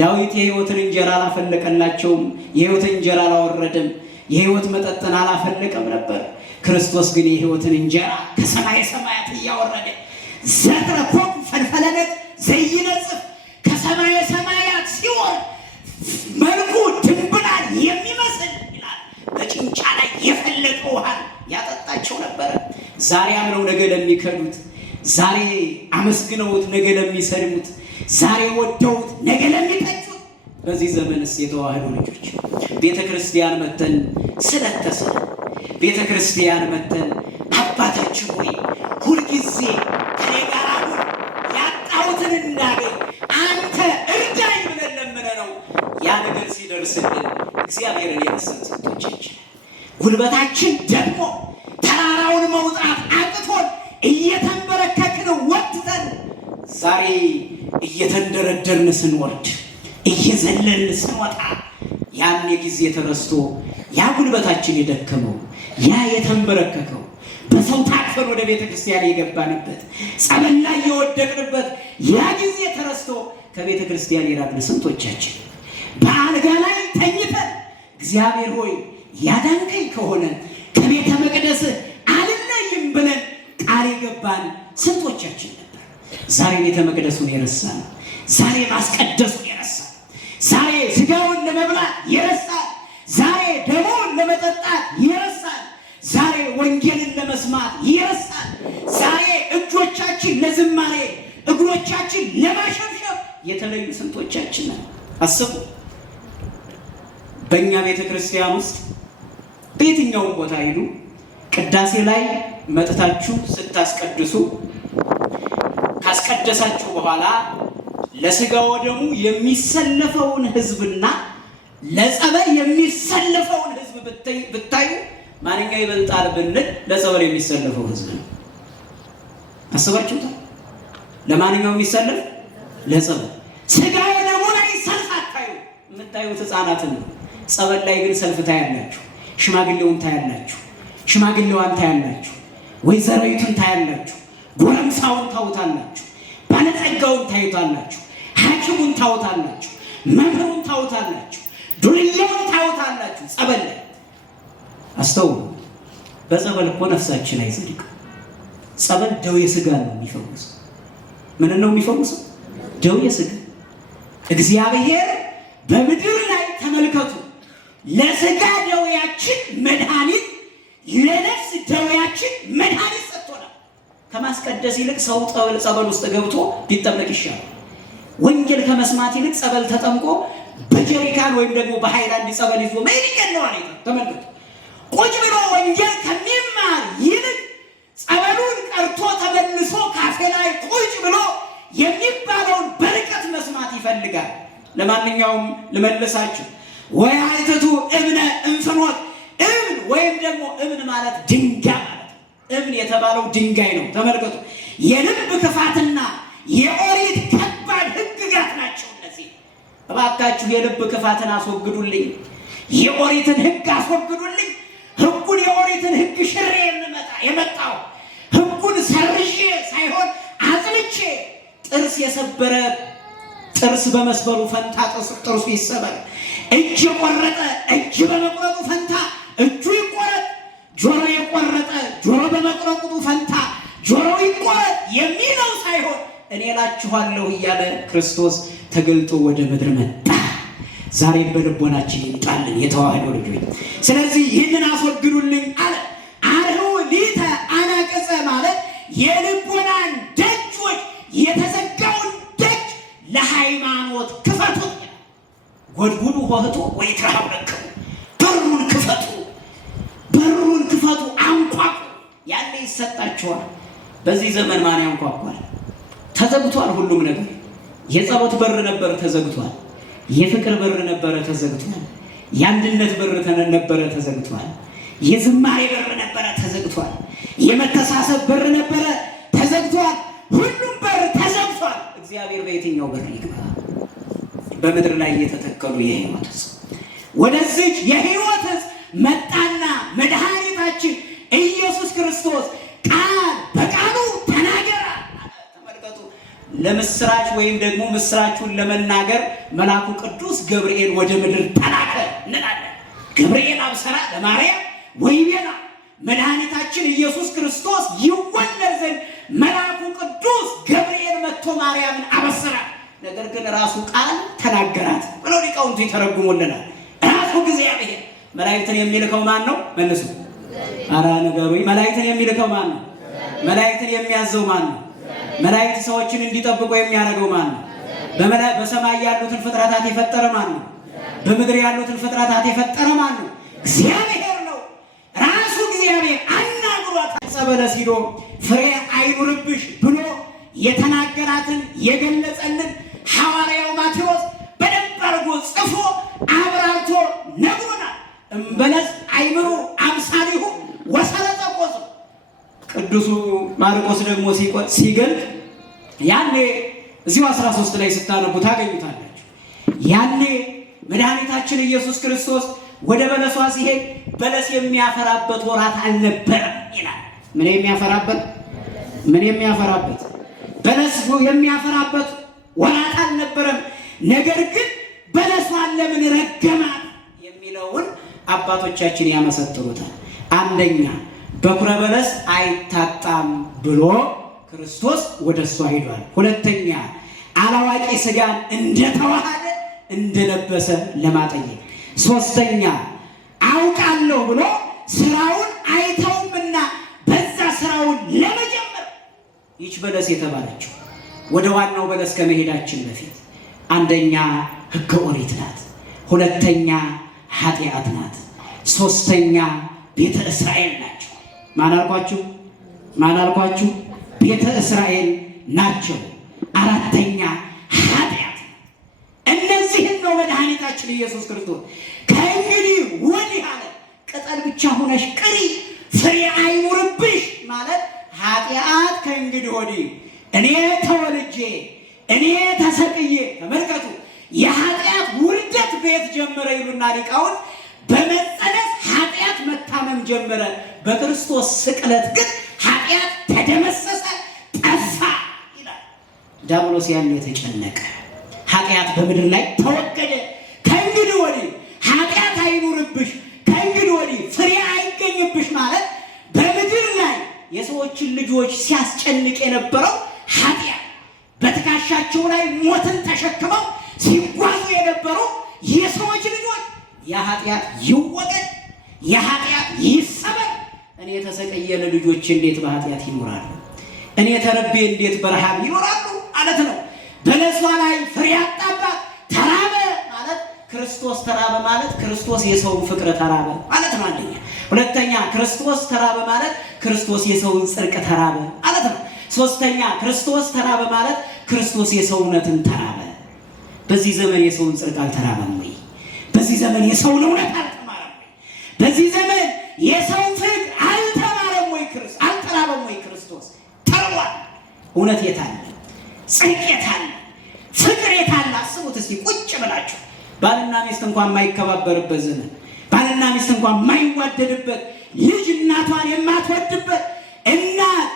ዳዊት የሕይወትን እንጀራ አላፈለቀላቸውም። የሕይወትን እንጀራ አላወረደም። የሕይወት መጠጥን አላፈለቀም ነበር። ክርስቶስ ግን የሕይወትን እንጀራ ከሰማይ ሰማያት እያወረደ ዘትረኮም ፈልፈለነት ዘይነጽፍ ከሰማይ ሰማያት ሲወርድ መልኩ ድንብላል የሚመስል ይላል በጭንጫ ላይ የፈለቀ ውሃን ያጠጣቸው ነበረ። ዛሬ አምነው ነገ ለሚከዱት፣ ዛሬ አመስግነውት ነገ ለሚሰድቡት፣ ዛሬ ወደውት ነገ ለሚተቹት በዚህ ዘመንስ የተዋህዶ ልጆች ቤተ ክርስቲያን መተን ስለተሰለ ቤተ ክርስቲያን መተን አባታችን ሆይ ሁልጊዜ ከኔ ጋር አሁን ያጣሁትን እንዳገኝ አንተ እርዳኝ ብለን ለምነነው ያ ነገር ሲደርስልን እግዚአብሔርን የረሳን ስንቶች ይችላል። ጉልበታችን ደግሞ ተራራውን መውጣት አቅቶን እየተንበረከክን ወጥተን ዛሬ እየተንደረደርን ስንወርድ እየዘለልን ስንወጣ ያን ጊዜ ተረስቶ ያ ጉልበታችን የደከመው ያ የተንበረከከው በሰው ታቅፈን ወደ ቤተ ክርስቲያን የገባንበት ጸበል ላይ የወደቅንበት ያ ጊዜ ተረስቶ ከቤተ ክርስቲያን የራቅን ስንቶቻችን በአልጋ ላይ ተኝተን እግዚአብሔር ሆይ ያዳንከኝ ከሆነ ከቤተ መቅደስ አልለይም ብለን ቃል የገባን ስንቶቻችን ነበር። ዛሬ ቤተ መቅደሱን የረሳን፣ ዛሬ ማስቀደሱን የረሳን፣ ዛሬ ስጋውን ለመብላት የረሳን፣ ዛሬ ደሙን ለመጠጣት የረሳን፣ ዛሬ ወንጌልን ለመስማት የረሳን፣ ዛሬ እጆቻችን ለዝማሬ እግሮቻችን ለማሸብሸብ የተለዩ ስንቶቻችን ነን። አስቡ። በእኛ ቤተ ክርስቲያን ውስጥ በየትኛውም ቦታ ሄዱ ቅዳሴ ላይ መጥታችሁ ስታስቀድሱ ካስቀደሳችሁ በኋላ ለስጋ ወደሙ የሚሰለፈውን ሕዝብና ለጸበል የሚሰለፈውን ሕዝብ ብታዩ ማንኛው ይበልጣል ብንል ለጸበል የሚሰለፈው ሕዝብ ነው። አስባችሁታል? ለማንኛው የሚሰለፍ ለጸበል። ስጋ ወደሙ ላይ ሰልፍ አታዩ፣ የምታዩት ሕፃናትን ነው። ጸበል ላይ ግን ሰልፍ ታያላችሁ። ሽማግሌውን ታያላችሁ፣ ሽማግሌዋን ታያላችሁ፣ ወይዘሮይቱን ታያላችሁ፣ ጎረምሳውን ታውታላችሁ፣ ባለጸጋውን ታዩታላችሁ፣ ሐኪሙን ታውታላችሁ፣ መምህሩን ታውታላችሁ፣ ዱርዬውን ታውታላችሁ። ጸበል ላይ አስተውሉ። በጸበል እኮ ነፍሳችን አይጸድቅም። ጸበል ደዌ ሥጋ ነው የሚፈውሰው። ምን ነው የሚፈውሰው? ደዌ ሥጋ። እግዚአብሔር በምድር ላይ ተመልከቱ፣ ለሥጋ ደዌያችን መድኃኒት፣ ለነፍስ ደዌያችን መድኃኒት ሰጥቶናል። ከማስቀደስ ይልቅ ሰው ጸበል ውስጥ ገብቶ ቢጠመቅ ይሻላል። ወንጌል ከመስማት ይልቅ ጸበል ተጠምቆ በጀሪካን ወይም ደግሞ በሃይላንድ ጸበል ይዞ መሄድ ይገለዋል። ተመልከቱ። ቁጭ ብሎ ወንጌል ከሚማር ይልቅ ጸበሉን ቀርቶ ተመልሶ ካፌ ላይ ቁጭ ብሎ የሚባለውን በርቀት መስማት ይፈልጋል። ለማንኛውም ልመልሳችሁ። ወይ አይተቱ እብነ እንፍኖት። እብን ወይም ደግሞ እብን ማለት ድንጋይ ማለት ነው። እብን የተባለው ድንጋይ ነው። ተመልከቱ። የልብ ክፋትና የኦሪት ከባድ ሕግጋት ናቸው እነዚህ። እባካችሁ የልብ ክፋትን አስወግዱልኝ፣ የኦሪትን ሕግ አስወግዱልኝ። ሕጉን የኦሪትን ሕግ ሽሬ የመጣው ሕጉን ሰርዤ ሳይሆን አጽንቼ ጥርስ የሰበረ ጥርስ በመስበሩ ፈንታ ጥርሱ ይሰበር፣ እጅ የቆረጠ እጅ በመቁረጡ ፈንታ እጁ ይቆረጥ፣ ጆሮ የቆረጠ ጆሮ በመቁረጡ ፈንታ ጆሮ ይቆረጥ የሚለው ሳይሆን እኔ እላችኋለሁ እያለ ክርስቶስ ተገልጦ ወደ ምድር መጣ። ዛሬም በልቦናችን ይምጣልን የተዋህዶ ልጆች። ስለዚህ ይህንን አስወግዱልኝ አለ። አርኅዉ ሊተ አናቅጸ ማለት የልቦናን ደጆች የተዘጋውን ደጅ ለሃይማኖት ክፈቱት። ጎድጉዱ ሆህቶ ወይ ትረሃው ለክሙ፣ በሩን ክፈቱ፣ በሩን ክፈቱ፣ አንኳኩ፣ ያለ ይሰጣችኋል። በዚህ ዘመን ማን ያንኳኳል? ተዘግቷል ሁሉም ነገር። የጸሎት በር ነበር ተዘግቷል። የፍቅር በር ነበረ ተዘግቷል። የአንድነት በር ነበረ ተዘግቷል። የዝማሬ በር ነበረ ተዘግቷል። የመተሳሰብ በር ነበረ ተዘግቷል። ሁሉም በር ተዘግቷል። እግዚአብሔር በየትኛው በር ይግባ? በምድር ላይ የተተከሉ የሕይወት ወደዚች የሕይወት መጣና መድኃኒታችን ኢየሱስ ክርስቶስ ቃል በቃሉ ተናገረ። ተመልከቱ። ለምስራች ወይም ደግሞ ምስራቹን ለመናገር መልአኩ ቅዱስ ገብርኤል ወደ ምድር ተላከ እንላለን። ገብርኤል አብሰራ ለማርያም ወይቤላ መድኃኒታችን ኢየሱስ ክርስቶስ ይወለድ ዘንድ መልአኩ ቅዱስ ገብርኤል መጥቶ ማርያምን አበሰራ። ነገር ግን ራሱ ቃል ተናገራት ብለው ሊቃውንቱ ይተረጉሙልናል። ራሱ እግዚአብሔር። መላእክትን የሚልከው ማን ነው? መልሱ። አራ ነገሩኝ። መላእክትን የሚልከው ማን ነው? መላእክትን የሚያዘው ማን ነው? መላእክት ሰዎችን እንዲጠብቁ የሚያደርገው ማን ነው? በሰማይ ያሉትን ፍጥረታት የፈጠረ ማን ነው? በምድር ያሉትን ፍጥረታት የፈጠረ ማን ነው? እግዚአብሔር ነው። ራሱ እግዚአብሔር አናግሯት ዕፀ በለስ ሂዶ ፍሬ አይኑርብሽ ብሎ የተናገራትን የገለጸልን ሐዋርያው ማቴዎስ በደንብ አድርጎ ጽፎ አብራርቶ ነግሮናል። እምበለስ አይምሩ አምሳሊሁ ወሰረጸ ቆጽ። ቅዱሱ ማርቆስ ደግሞ ሲገልጥ ያኔ እዚሁ 13 ላይ ስታነቡ ታገኙታላችሁ። ያኔ መድኃኒታችን ኢየሱስ ክርስቶስ ወደ በለሷ ሲሄድ በለስ የሚያፈራበት ወራት አልነበረም ይላል። ምን የሚያፈራበት በለስ የሚያፈራበት ወራት አልነበረም። ነገር ግን በለሷን ለምን ረገማት የሚለውን አባቶቻችን ያመሰጥሩታል። አንደኛ በኩረ በለስ አይታጣም ብሎ ክርስቶስ ወደ እሷ ሄዷል። ሁለተኛ አላዋቂ ሥጋን እንደተዋሃደ እንደለበሰ ለማጠየቅ። ሶስተኛ አውቃለሁ ብሎ ስራውን አይተውምና በዛ ስራውን ለመጀመር ይች በለስ የተባለችው ወደ ዋናው በለስ ከመሄዳችን በፊት አንደኛ ሕገ ኦሪት ናት፣ ሁለተኛ ኃጢአት ናት፣ ሶስተኛ ቤተ እስራኤል ናቸው። ማን አልኳችሁ? ቤተ እስራኤል ናቸው። አራተኛ ኃጢአት። እነዚህን ነው መድኃኒታችን ኢየሱስ ክርስቶስ ከእንግዲህ ወዲህ አለ ቅጠል ብቻ ሆነሽ ቅሪ ፍሬ አይኑርብሽ ማለት ኃጢአት ከእንግዲህ ወዲህ እኔ ተወልጄ እኔ ተሰቅዬ። ተመልከቱ የኃጢአት ውርደት ቤት ጀመረ ይሉና ሊቃውንት በመጸነስ ኃጢአት መታመም ጀመረ። በክርስቶስ ስቅለት ግን ኃጢአት ተደመሰሰ፣ ጠፋ ይላል። ዲያብሎስ ያን የተጨነቀ ኃጢአት በምድር ላይ ተወገደ። ከእንግዲህ ወዲህ ኃጢአት አይኑርብሽ፣ ከእንግዲህ ወዲህ ፍሬ አይገኝብሽ ማለት በምድር ላይ የሰዎችን ልጆች ሲያስጨንቅ የነበረው ኃጢአት፣ በትከሻቸው ላይ ሞትን ተሸክመው ሲጓዙ የነበሩ የሰዎች ልጆች የኃጢአት ይወገድ፣ የኃጢአት ይሰበር። እኔ ተሰቀየለ ልጆች እንዴት በኃጢአት ይኖራሉ? እኔ ተረቤ እንዴት በረሃብ ይኖራሉ ማለት ነው። በለሷ ላይ ፍሬ ያጣባት ተራበ ማለት ክርስቶስ ተራበ ማለት ክርስቶስ የሰውን ፍቅር ተራበ ማለት ነው። አንደኛ። ሁለተኛ ክርስቶስ ተራበ ማለት ክርስቶስ የሰውን ጽድቅ ተራበ ማለት ነው። ሶስተኛ ክርስቶስ ተራበ ማለት ክርስቶስ የሰውነትን ተራበ። በዚህ ዘመን የሰውን ጽድቅ አልተራበም ወይ? በዚህ ዘመን የሰውን እውነት አልተማረም ወይ? በዚህ ዘመን የሰውን ፍቅር አልተማረም ወይ? አልተራበም ወይ? ክርስቶስ ተርቧል። እውነት የታለ? ጽድቅ የታለ? ፍቅር የታለ? አስቡት እስኪ ቁጭ ብላችሁ። ባልና ሚስት እንኳን የማይከባበርበት ዘመን፣ ባልና ሚስት እንኳን የማይዋደድበት፣ ልጅ እናቷን የማትወድበት፣ እናት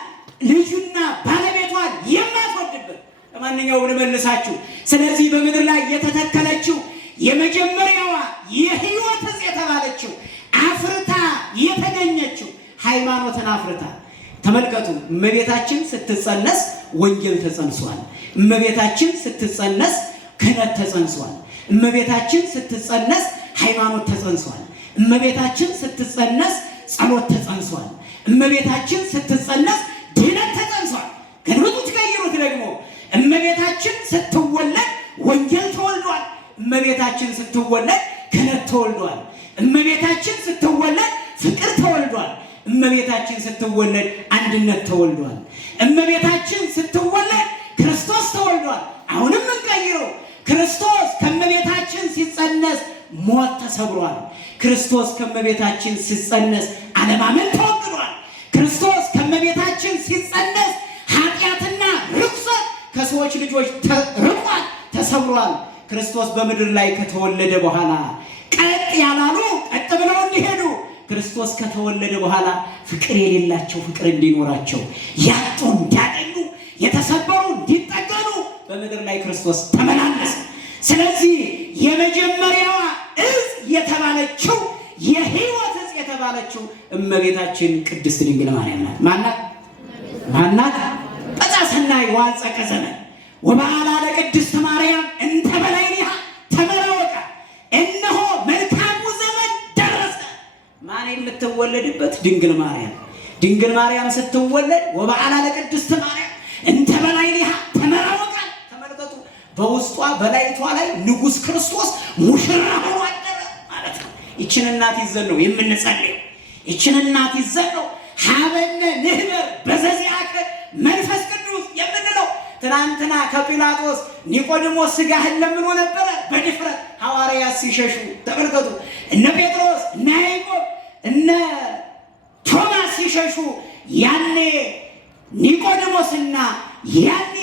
ልጁና ባለቤቷን የማትወድበት። ለማንኛውም ልመልሳችሁ። ስለዚህ በምድር ላይ የተተከለችው የመጀመሪያዋ የሕይወት ዕፅ የተባለችው አፍርታ የተገኘችው ሃይማኖትን አፍርታ። ተመልከቱ፣ እመቤታችን ስትጸነስ ወንጌል ተጸንሷል። እመቤታችን ስትጸነስ ክህነት ተጸንሷል። እመቤታችን ስትጸነስ ሃይማኖት ተጸንሷል። እመቤታችን ስትጸነስ ጸሎት ተጸንሷል። እመቤታችን ስትጸነስ ድነት ተጸንሷል። ከንብቱ ትቀይሩት ደግሞ እመቤታችን ስትወለድ ወንጌል ተወልዷል። እመቤታችን ስትወለድ ክህነት ተወልዷል። እመቤታችን ስትወለድ ፍቅር ተወልዷል። እመቤታችን ስትወለድ አንድነት ተወልዷል። እመቤታችን ስትወለድ ክርስቶስ ተወልዷል። አሁንም እንቀይረው። ክርስቶስ ከእመቤታችን ሲጸነስ ሞት ተሰብሯል። ክርስቶስ ከእመቤታችን ሲጸነስ አለማመን ተወግዷል። ክርስቶስ ከእመቤታችን ሲጸነስ ኃጢአትና ርኩሰት ከሰዎች ልጆች ርቋል፣ ተሰብሯል። ክርስቶስ በምድር ላይ ከተወለደ በኋላ ቀጥ ያላሉ ቀጥ ብለው እንዲሄዱ፣ ክርስቶስ ከተወለደ በኋላ ፍቅር የሌላቸው ፍቅር እንዲኖራቸው፣ ያጡ እንዲያገኙ፣ የተሰበሩ እንዲጠገኑ በምድር ላይ ክርስቶስ ተመላለሰ። ስለዚህ የመጀመሪያዋ ዕፅ የተባለችው የሕይወት ዕፅ የተባለችው እመቤታችን ቅድስት ድንግል ማርያም ናት። ማናት? በጻሰናይ ዋልጸቀ ዘመን ወበዓላ ለቅድስት ማርያም እንተ በላይኒሃ ተመራወቀ። እነሆ መልካሙ ዘመን ደረሰ። ማን የምትወለድበት? ድንግል ማርያም። ድንግል ማርያም ስትወለድ ወበዓላ ለቅድስት ማርያም እንተ በላይኒሃ ተመራወቀ። ተመልከቱ፣ በውስጧ በላይቷ ላይ ንጉሥ ክርስቶስ ሙሽራ ሆኖ አደረ ማለት ነው። ይችን እናት ይዘን ነው የምንጸልየው። ይችን እናት ይዘን ነው ሀበነ ንህበር በዘዚአከ መንፈስ ቅዱስ የምንለው። ትናንትና ከጲላጦስ ኒቆዲሞስ ሥጋህን ለምኖ ነበረ በድፍረት ሐዋርያት ሲሸሹ ተመልከቱ። እነ ጴጥሮስ እነ ያዕቆብ እነ ቶማስ ሲሸሹ ያኔ ኒቆዲሞስና ያኔ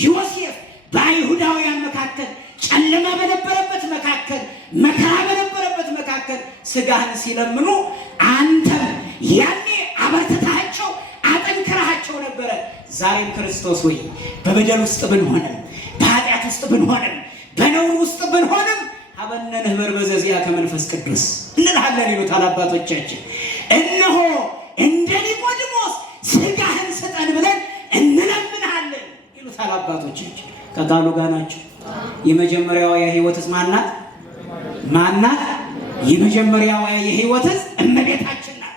ዮሴፍ በአይሁዳውያን መካከል ጨለማ በነበረበት መካከል መከራ በነበረበት መካከል ሥጋህን ሲለምኑ አንተም ያኔ አበርትተሃቸው አጠንክረሃቸው ነበረ። ዛሬም ክርስቶስ ሆይ በበደል ውስጥ ብንሆንም በኃጢአት ውስጥ ብንሆንም በነውር ውስጥ ብንሆንም ሀበነ ንህበር በዘዚአከ መንፈስ ቅዱስ እንልሃለን ይሉታል አባቶቻችን። እነሆ እንደ ኒቆዲሞስ ሥጋህን ስጠን ብለን እንለምንሃለን ይሉታል አባቶቻችን። ከቃሉ ጋር ናቸው። የመጀመሪያዋ የሕይወትስ ማናት? የመጀመሪያዋ የሕይወትስ እመቤታችን ናት።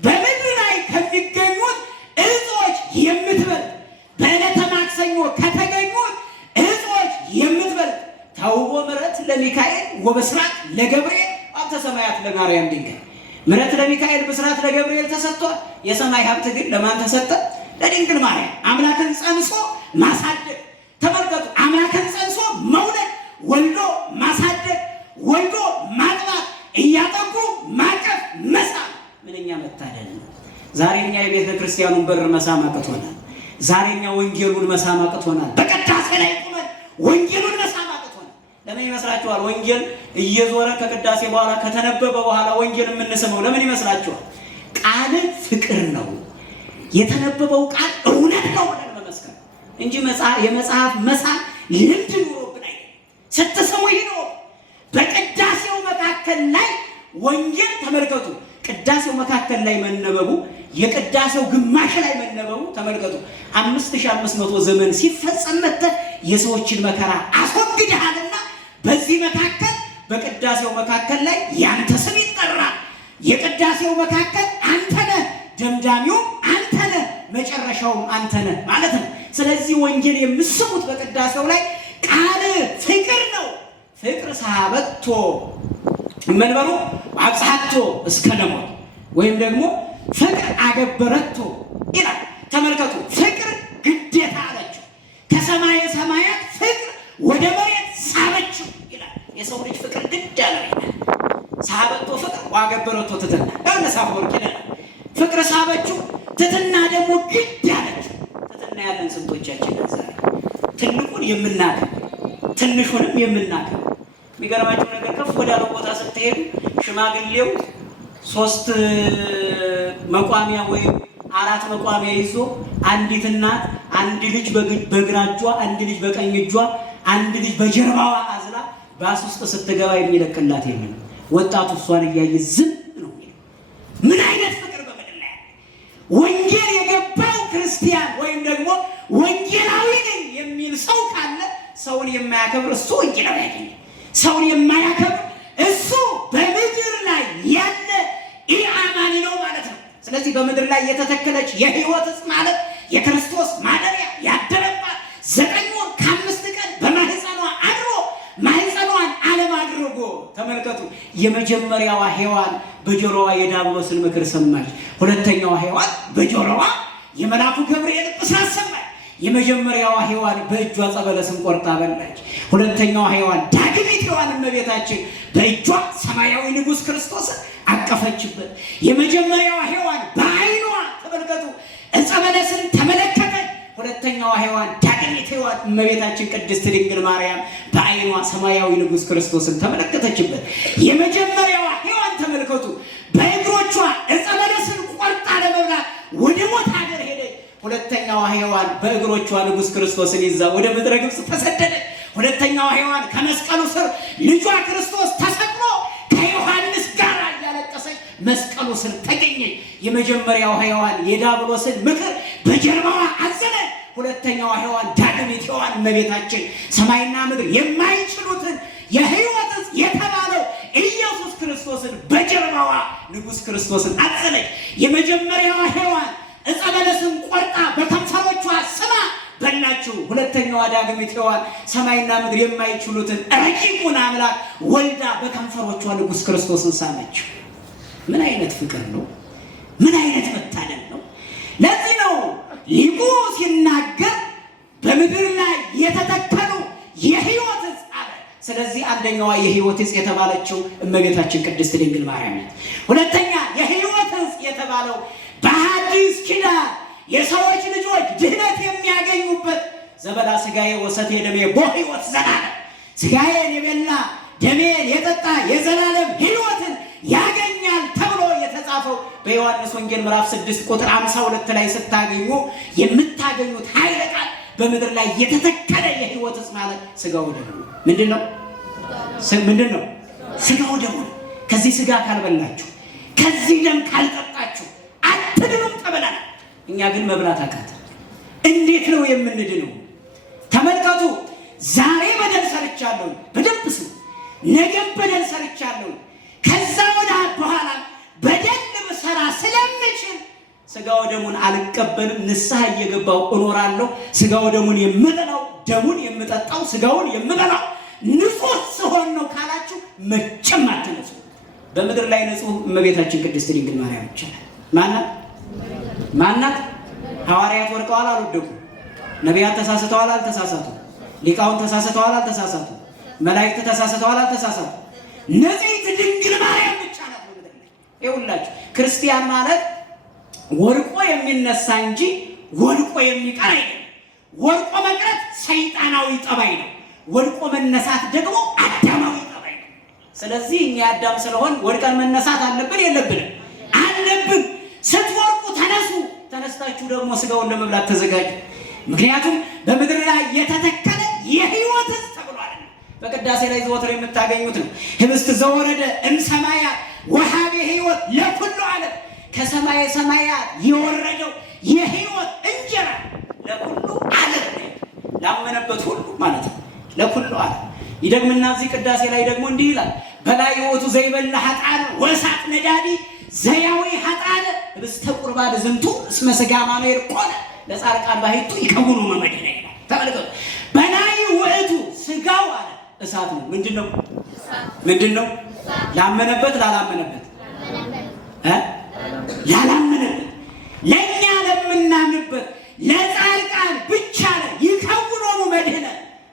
በምድር ላይ ከሚገኙት እጾች የምትበልጥ በዕለተ ማክሰኞ ከተገኙት እጾች የምትበልጥ ተውቦ ምሕረት ለሚካኤል ወብስራት ለገብርኤል ሀብተ ሰማያት ለማርያም ድንግል። ምሕረት ለሚካኤል ብስራት ለገብርኤል ተሰጥቷል። የሰማይ ሀብት ግን ለማን ተሰጠ? ለድንግል ማርያም። አምላክን ጸንሶ ማሳደግ ተመልከቱ። አምላክን ጸንሶ መውለድ፣ ወልዶ ማሳደግ፣ ወልዶ ማጥባት፣ እያጠቡ ማቀፍ፣ መሳም ምንኛ መታደል ነው። ዛሬኛ የቤተ ክርስቲያኑን በር መሳም አቅቶናል። ዛሬኛ ወንጌሉን መሳም አቅቶናል። በቅዳሴ ላይ ቁመን ወንጌሉን መሳም አቅቶናል። ለምን ይመስላችኋል? ወንጌል እየዞረ ከቅዳሴ በኋላ ከተነበበ በኋላ ወንጌል የምንስመው ለምን ይመስላችኋል? ቃል ፍቅር ነው። የተነበበው ቃል እውነት ነው ብለን መመስከር እንጂ የመጽሐፍ መሳም ልምድ ኑሮብን አይደለም። ስትስሙ ይህ ነው። በቅዳሴው መካከል ላይ ወንጌል ተመልከቱ። ቅዳሴው መካከል ላይ መነበቡ፣ የቅዳሴው ግማሽ ላይ መነበቡ ተመልከቱ። 5500 ዘመን ሲፈጸም መጥተህ የሰዎችን መከራ አስወግደሃልና በዚህ መካከል በቅዳሴው መካከል ላይ ያንተ ስም ይጠራል። የቅዳሴው መካከል አንተ ነህ፣ ደምዳሚውም አንተ ነህ፣ መጨረሻውም አንተ ነህ ማለት ነው። ስለዚህ ወንጌል የምስሙት በቅዳሴው ላይ ቃል ፍቅር ነው። ፍቅር ሳበቶ መንበሩ አብጽሐቶ እስከ ለሞት ወይም ደግሞ ፍቅር አገበረቶ ይላል። ተመልከቱ። ፍቅር ግዴታ አለችው። ከሰማየ ሰማያት ፍቅር ወደ መሬት ሳበችው ይላል። የሰው ልጅ ፍቅር ግድ ያለው ይላል። ሳበቶ ፍቅር ዋገበረቶ ትትና ያነሳፍ ወርቅ ይላል። ፍቅር ሳበችው፣ ትትና ደግሞ ግድ ያለችው። ትትና ያለን ስንቶቻችን ዛሬ ትልቁን የምናከብር ትንሹንም የምናከብር። የሚገርማችሁ ነገር ከፍ ወዳለው ቦታ ስትሄዱ ሽማግሌው 3 መቋሚያ ወይም 4 መቋሚያ ይዞ አንዲት እናት አንድ ልጅ በግራ እጇ፣ አንድ ልጅ በቀኝ እጇ፣ አንድ ልጅ በጀርባዋ አዝላ ባስ ውስጥ ስትገባ የሚለቅላት የለም። ወጣቱ እሷን እያየ ዝም ነው። ምን አይነት ፍቅር በምድር ላይ! ወንጌል የገባው ክርስቲያን ወይም ደግሞ ወንጌላዊ ነኝ የሚል ሰው ካለ ሰውን የማያከብር እሱ ወንጌላዊ አይደለም። ሰውን የማያከብር እሱ በምድር ላይ ያለ ኢአማኒ ነው ማለት ነው። ስለዚህ በምድር ላይ የተተከለች የሕይወት ዕፅ ማለት የክርስቶስ ማደሪያ ያደረባት 9 ወር ከ5 ቀን በማህፀኗ አድሮ ማህፀኗን ዓለም አድርጎ ተመልከቱ። የመጀመሪያዋ ሔዋን በጆሮዋ የዲያብሎስን ምክር ሰማች። ሁለተኛዋ ሔዋን በጆሮዋ የመልአኩ ገብርኤል ብስራት ሰማች። የመጀመሪያዋ ሔዋን በእጇ ዕፀ በለስን ቆርጣ በላች። ሁለተኛዋ ሔዋን ዳግሚት ሔዋን እመቤታችን በእጇ ሰማያዊ ንጉሥ ክርስቶስን አቀፈችበት። የመጀመሪያዋ ሔዋን በዓይኗ ተመልከቱ ዕፀ በለስን ተመለከተች። ሁለተኛዋ ሔዋን ዳግሚት ሔዋን እመቤታችን ቅድስት ድንግል ማርያም በዓይኗ ሰማያዊ ንጉሥ ክርስቶስን ተመለከተችበት። የመጀመሪያዋ ሔዋን ተመልከቱ በእግሮቿ ዕፀ በለስን ቆርጣ ለመብላት ወደ ሞት ሀገር ሄደች። ሁለተኛዋ ሔዋን በእግሮቿ ንጉሥ ክርስቶስን ይዛ ወደ ምድረ ግብፅ ተሰደደች። ሁለተኛዋ ሔዋን ከመስቀሉ ስር ልጇ ክርስቶስ ተሰቅሎ ከዮሐንስ ጋር እያለቀሰች መስቀሉ ስር ተገኘች። የመጀመሪያዋ ሔዋን የዲያብሎስን ምክር በጀርባዋ አዘለች። ሁለተኛዋ ሔዋን ዳግሚት ሔዋን እመቤታችን ሰማይና ምድር የማይችሉትን የሕይወት ዕፅ የተባለው ኢየሱስ ክርስቶስን በጀርባዋ ንጉሥ ክርስቶስን አዘለች። የመጀመሪያዋ ሔዋን ዕፀ በለስን ቆርጣ በከንፈሮቿ ስማ በላች። የወለደችው ሁለተኛዋ ዳግሚት ሔዋን ሰማይና ምድር የማይችሉትን ረቂቁን አምላክ ወልዳ በከንፈሮቿ ንጉሥ ክርስቶስን ሳመችው። ምን አይነት ፍቅር ነው! ምን አይነት መታደል ነው! ለዚህ ነው ሊቁ ሲናገር በምድር ላይ የተተከሉ የሕይወት ዕፅ አለ። ስለዚህ አንደኛዋ የሕይወት ዕፅ የተባለችው እመቤታችን ቅድስት ድንግል ማርያም ናት። ሁለተኛ የሕይወት ዕፅ የተባለው በሐዲስ ኪዳን የሰዎች ልጆች ድህነት የሚያገኙበት ዘበላ ሥጋዬ ወሰትየ ደሜ ቦ ሕይወት ዘላለም፣ ሥጋዬን የበላ ደሜን የጠጣ የዘላለም ሕይወትን ያገኛል ተብሎ የተጻፈው በዮሐንስ ወንጌል ምዕራፍ 6 ቁጥር 52 ላይ ስታገኙ የምታገኙት ኃይለ ቃል በምድር ላይ የተተከለ የሕይወት ዕፅ ማለት ሥጋው ደሙ ምንድን ነው? ሥጋው ደሙ። ከዚህ ሥጋ ካልበላችሁ ከዚህ ደም ካልጠጣችሁ አትድኑም ተብለናል። እኛ ግን መብላት አቃተን። እንዴት ነው የምንድነው? ተመልከቱ። ዛሬ በደል ሰርቻለሁ፣ በደንብ ስሙ። ነገም በደል ሰርቻለሁ፣ ከዛ ወደ በኋላ በደል ብሰራ ስለምችል ሥጋው ደሙን አልቀበልም፣ ንስሐ እየገባው እኖራለሁ። ሥጋው ደሙን የምበላው ደሙን የምጠጣው ሥጋውን የምበላው ንጹሕ ስሆን ነው ካላችሁ መቼም አትነጹ። በምድር ላይ ንጹሕ እመቤታችን ቅድስት ድንግል ማርያም ይቻላል። ማናት? ሐዋርያት ወድቀዋል አልወደቁም? ነቢያት ተሳስተዋል አልተሳሳቱ? ሊቃውንት ተሳስተዋል አልተሳሳቱ? መላእክት ተሳስተዋል አልተሳሳቱ? ንጽሕት ድንግል ማርያም ብቻ ናት በምድር ላይ። ይኸውላችሁ ክርስቲያን ማለት ወድቆ የሚነሳ እንጂ ወድቆ የሚቀር አይደለም። ወድቆ መቅረት ሰይጣናዊ ጠባይ ነው። ወድቆ መነሳት ደግሞ አዳማዊ ጠባይ ነው። ስለዚህ እኛ አዳም ስለሆን ወድቀን መነሳት አለብን የለብንም? አለብን። ስትወርቁ ተነሱ። ተነስታችሁ ደግሞ ሥጋውን ለመብላት ተዘጋጁ። ምክንያቱም በምድር ላይ የተተከለ የሕይወት ዕፅ ተብሏል። በቅዳሴ ላይ ዘወትር የምታገኙት ነው። ህብስት ዘወረደ እምሰማያት ወሀቤ ሕይወት ለኩሉ ዓለም። ከሰማየ ሰማያት የወረደው የሕይወት እንጀራ ለኩሉ ዓለም ነው። ላመነበት ሁሉ ማለት ነው። ለኩሉ ዓለም ይደግምና እዚህ ቅዳሴ ላይ ደግሞ እንዲህ ይላል። በላይ ሕይወቱ ዘይበላ ኃጥአነ ወእሳት ነዳዲ ዘያዊ ኃጥአነ ህብስተ ቁርባን ዝንቱ እስመ ሥጋ ማኑኤል ኮነ ለጻድቃን ባሕቱ ይከውኑ መመድኃኒነ ይላል። ተመልከቱ። በላይ ውእቱ ሥጋው አለ እሳት ነው። ምንድን ነው? ላመነበት ላላመነበት ላላመነበት ለእኛ ለምናምንበት ለጻድቃን ብቻ ነው። ይከውኑ መድኃኒነ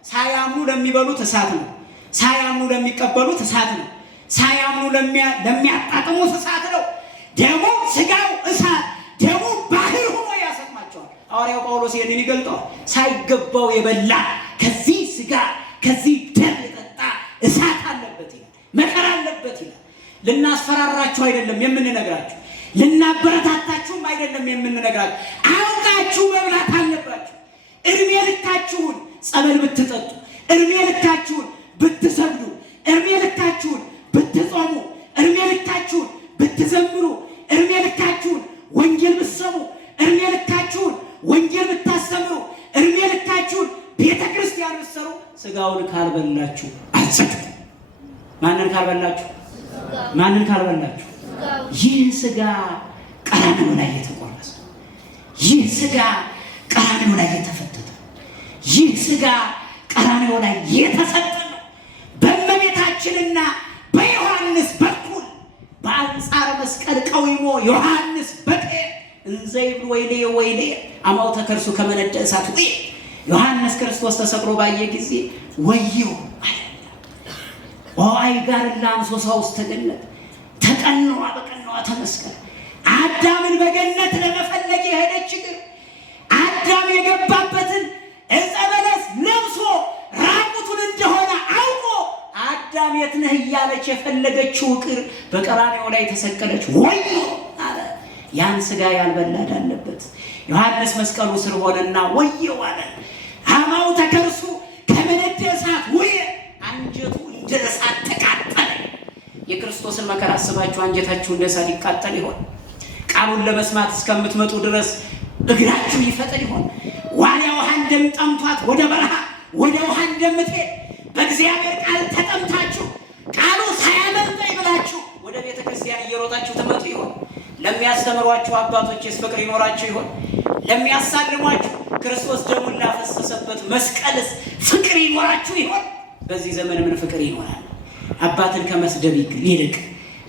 ሳያምኑ ለሚበሉት እሳት ነው። ሳያምኑ ለሚቀበሉት እሳት ነው። ሳያምኑ ለሚያጣጥሙት እሳት ነው። ደሙ ሥጋው እሳት፣ ደሙ ባህር ሆኖ ያሰጥማቸዋል። ሐዋርያው ጳውሎስ ይህንን ይገልጠዋል። ሳይገባው የበላ ከዚህ ሥጋ ከዚህ ደም የጠጣ እሳት አለበት ይላል፣ መከራ አለበት ይላል። ልናስፈራራችሁ አይደለም የምንነግራችሁ፣ ልናበረታታችሁም አይደለም የምንነግራችሁ። አውቃችሁ መብላት አለባችሁ። እድሜ ልካችሁን ጸበል ብትጠጡ፣ እድሜ ልካችሁን ብትሰግዱ፣ እድሜ ልካችሁን ብትጾሙ፣ እድሜ ልካችሁን ብትዘምሩ፣ እድሜ ልካችሁን ወንጌል ብትሰሙ፣ እድሜ ልካችሁን ወንጌል ብታስተምሩ፣ እድሜ ልካችሁን ቤተ ክርስቲያን ብትሰሩ ሥጋውን ካልበላችሁ አትጸድቁ። ማንን ካልበላችሁ? ይህ ሥጋ ቀራንዮ ላይ የተቆረሰ፣ ይህ ሥጋ ቀራንዮ ላይ የተፈተተ፣ ይህ ሥጋ ቀራንዮ ላይ የተሰጠ ነው። በእመቤታችንና በዮሐንስ በኩል በአንጻረ መስቀል ቀዊሞ ዮሐንስ በቀ እንዘይብል ወይሌ አማው ተከርሱ ከመነደ እሳት ወይ ዮሐንስ ክርስቶስ ተሰቅሎ ባየ ጊዜ ወየው አለ። ወአይ ጋር ላምሶሳ ውስጥ ተገነት ተቀንዋ በቀንዋ ተመስቀል። አዳምን በገነት ለመፈለግ የሄደች ግን አዳም የገባበትን ዕፀ በለስ ለብሶ ራቁቱን እንደሆነ አውቆ አዳም የት ነህ እያለች የፈለገችው ዕቅር በቀራንዮ ላይ ተሰቀለች። ወዮ አለ። ያን ሥጋ ያልበላ አለበት። ዮሐንስ መስቀሉ ስር ሆነና ወየው አለ። አማው ተከርሱ ከመነደ እሳት ወይ አንጀቱ እንደ እሳት ተቃጠለ። የክርስቶስን መከራ አስባችሁ አንጀታችሁ እንደ እሳት ይቃጠል ይሆን? ቃሉን ለመስማት እስከምትመጡ ድረስ እግራችሁ ይፈጠን ይሆን? ዋልያ ውሃ እንደምጠምቷት ወደ በረሃ ወደ ውሃ እንደምትሄድ በእግዚአብሔር ቃል ተጠምታችሁ ቃሉ ሳያመልጠኝ ብላችሁ ወደ ቤተ ክርስቲያን እየሮጣችሁ ትመጡ ይሆን? ለሚያስተምሯችሁ አባቶችስ ፍቅር ይኖራችሁ ይሆን? ለሚያሳልሟችሁ ክርስቶስ ደሙን ላፈሰሰበት መስቀልስ ፍቅር ይኖራችሁ ይሆን? በዚህ ዘመን ምን ፍቅር ይኖራል? አባትን ከመስደብ ይልቅ፣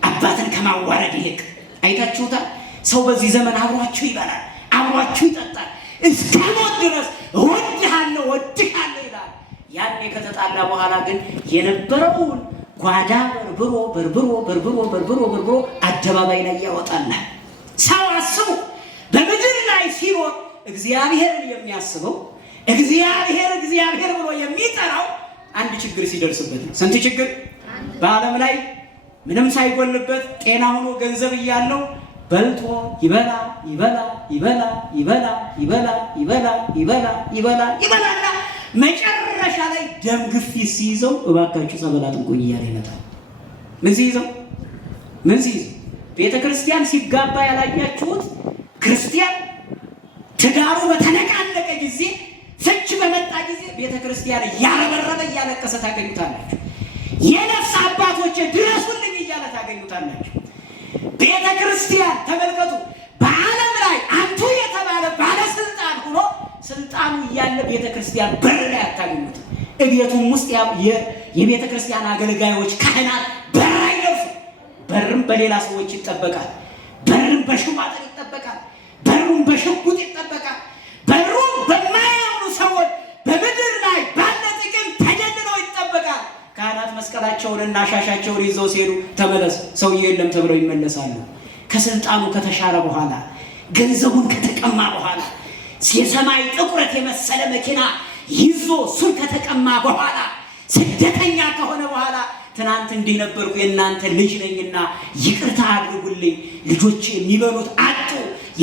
አባትን ከማዋረድ ይልቅ አይታችሁታል። ሰው በዚህ ዘመን አብሯችሁ ይበላል፣ አብሯችሁ ይጠጣል፣ እስከ ሞት ድረስ እወድሃለሁ ወድሃለሁ ይላል። ያኔ ከተጣላ በኋላ ግን የነበረውን ጓዳ በርብሮ አደባባይ ላይ ያወጣናል። ሰው አስቡ፣ በምድር ላይ ሲኖር እግዚአብሔርን የሚያስበው እግዚአብሔር ብሎ የሚጠራው አንድ ችግር ሲደርስበት ነው። ስንት ችግር? በዓለም ላይ ምንም ሳይጎልበት ጤና ሆኖ ገንዘብ እያለው በልቶ ይበላና መጨረሻ ላይ ደም ግፊት ሲይዘው እባካችሁ ጸበላት እንቆይ እያለ ይመጣል። ምን ሲይዘው? ቤተ ክርስቲያን ሲጋባ ያላያችሁት ክርስቲያን ትዳሩ በተነቃነቀ ጊዜ፣ ፍች በመጣ ጊዜ ቤተ ክርስቲያን እያረበረበ እያለቀሰ ታገኙታላችሁ። የነፍስ አባቶች ድረሱልኝ እያለ ታገኙታላችሁ። ቤተ ክርስቲያን ተመልከቱ፣ በዓለም ላይ አንቱ የተባለ ባለስልጣን ሆኖ ስልጣኑ እያለ ቤተ ክርስቲያን በር ላይ አታገኙት። እቤቱም ውስጥ የቤተ ክርስቲያን አገልጋዮች ካህናት በር አይደርሱ። በርም በሌላ ሰዎች ይጠበቃል። በርም በሽማጥር ይጠበቃል። በሩም በሽጉጥ ይጠበቃል። በሩም በማያምኑ ሰዎች በምድር ላይ ባለ ጥቅም ተጀንኖ ይጠበቃል። ካህናት መስቀላቸውንና ሻሻቸውን ይዘው ሲሄዱ ተመለስ ሰውዬ የለም ተብለው ይመለሳሉ። ከስልጣኑ ከተሻረ በኋላ ገንዘቡን ከተቀማ በኋላ የሰማይ ጥቁረት የመሰለ መኪና ይዞ እሱን ከተቀማ በኋላ ስደተኛ ከሆነ በኋላ ትናንት እንዲህ ነበርኩ የእናንተ ልጅ ነኝና ይቅርታ አድርጉልኝ፣ ልጆቼ የሚበሉት አጡ፣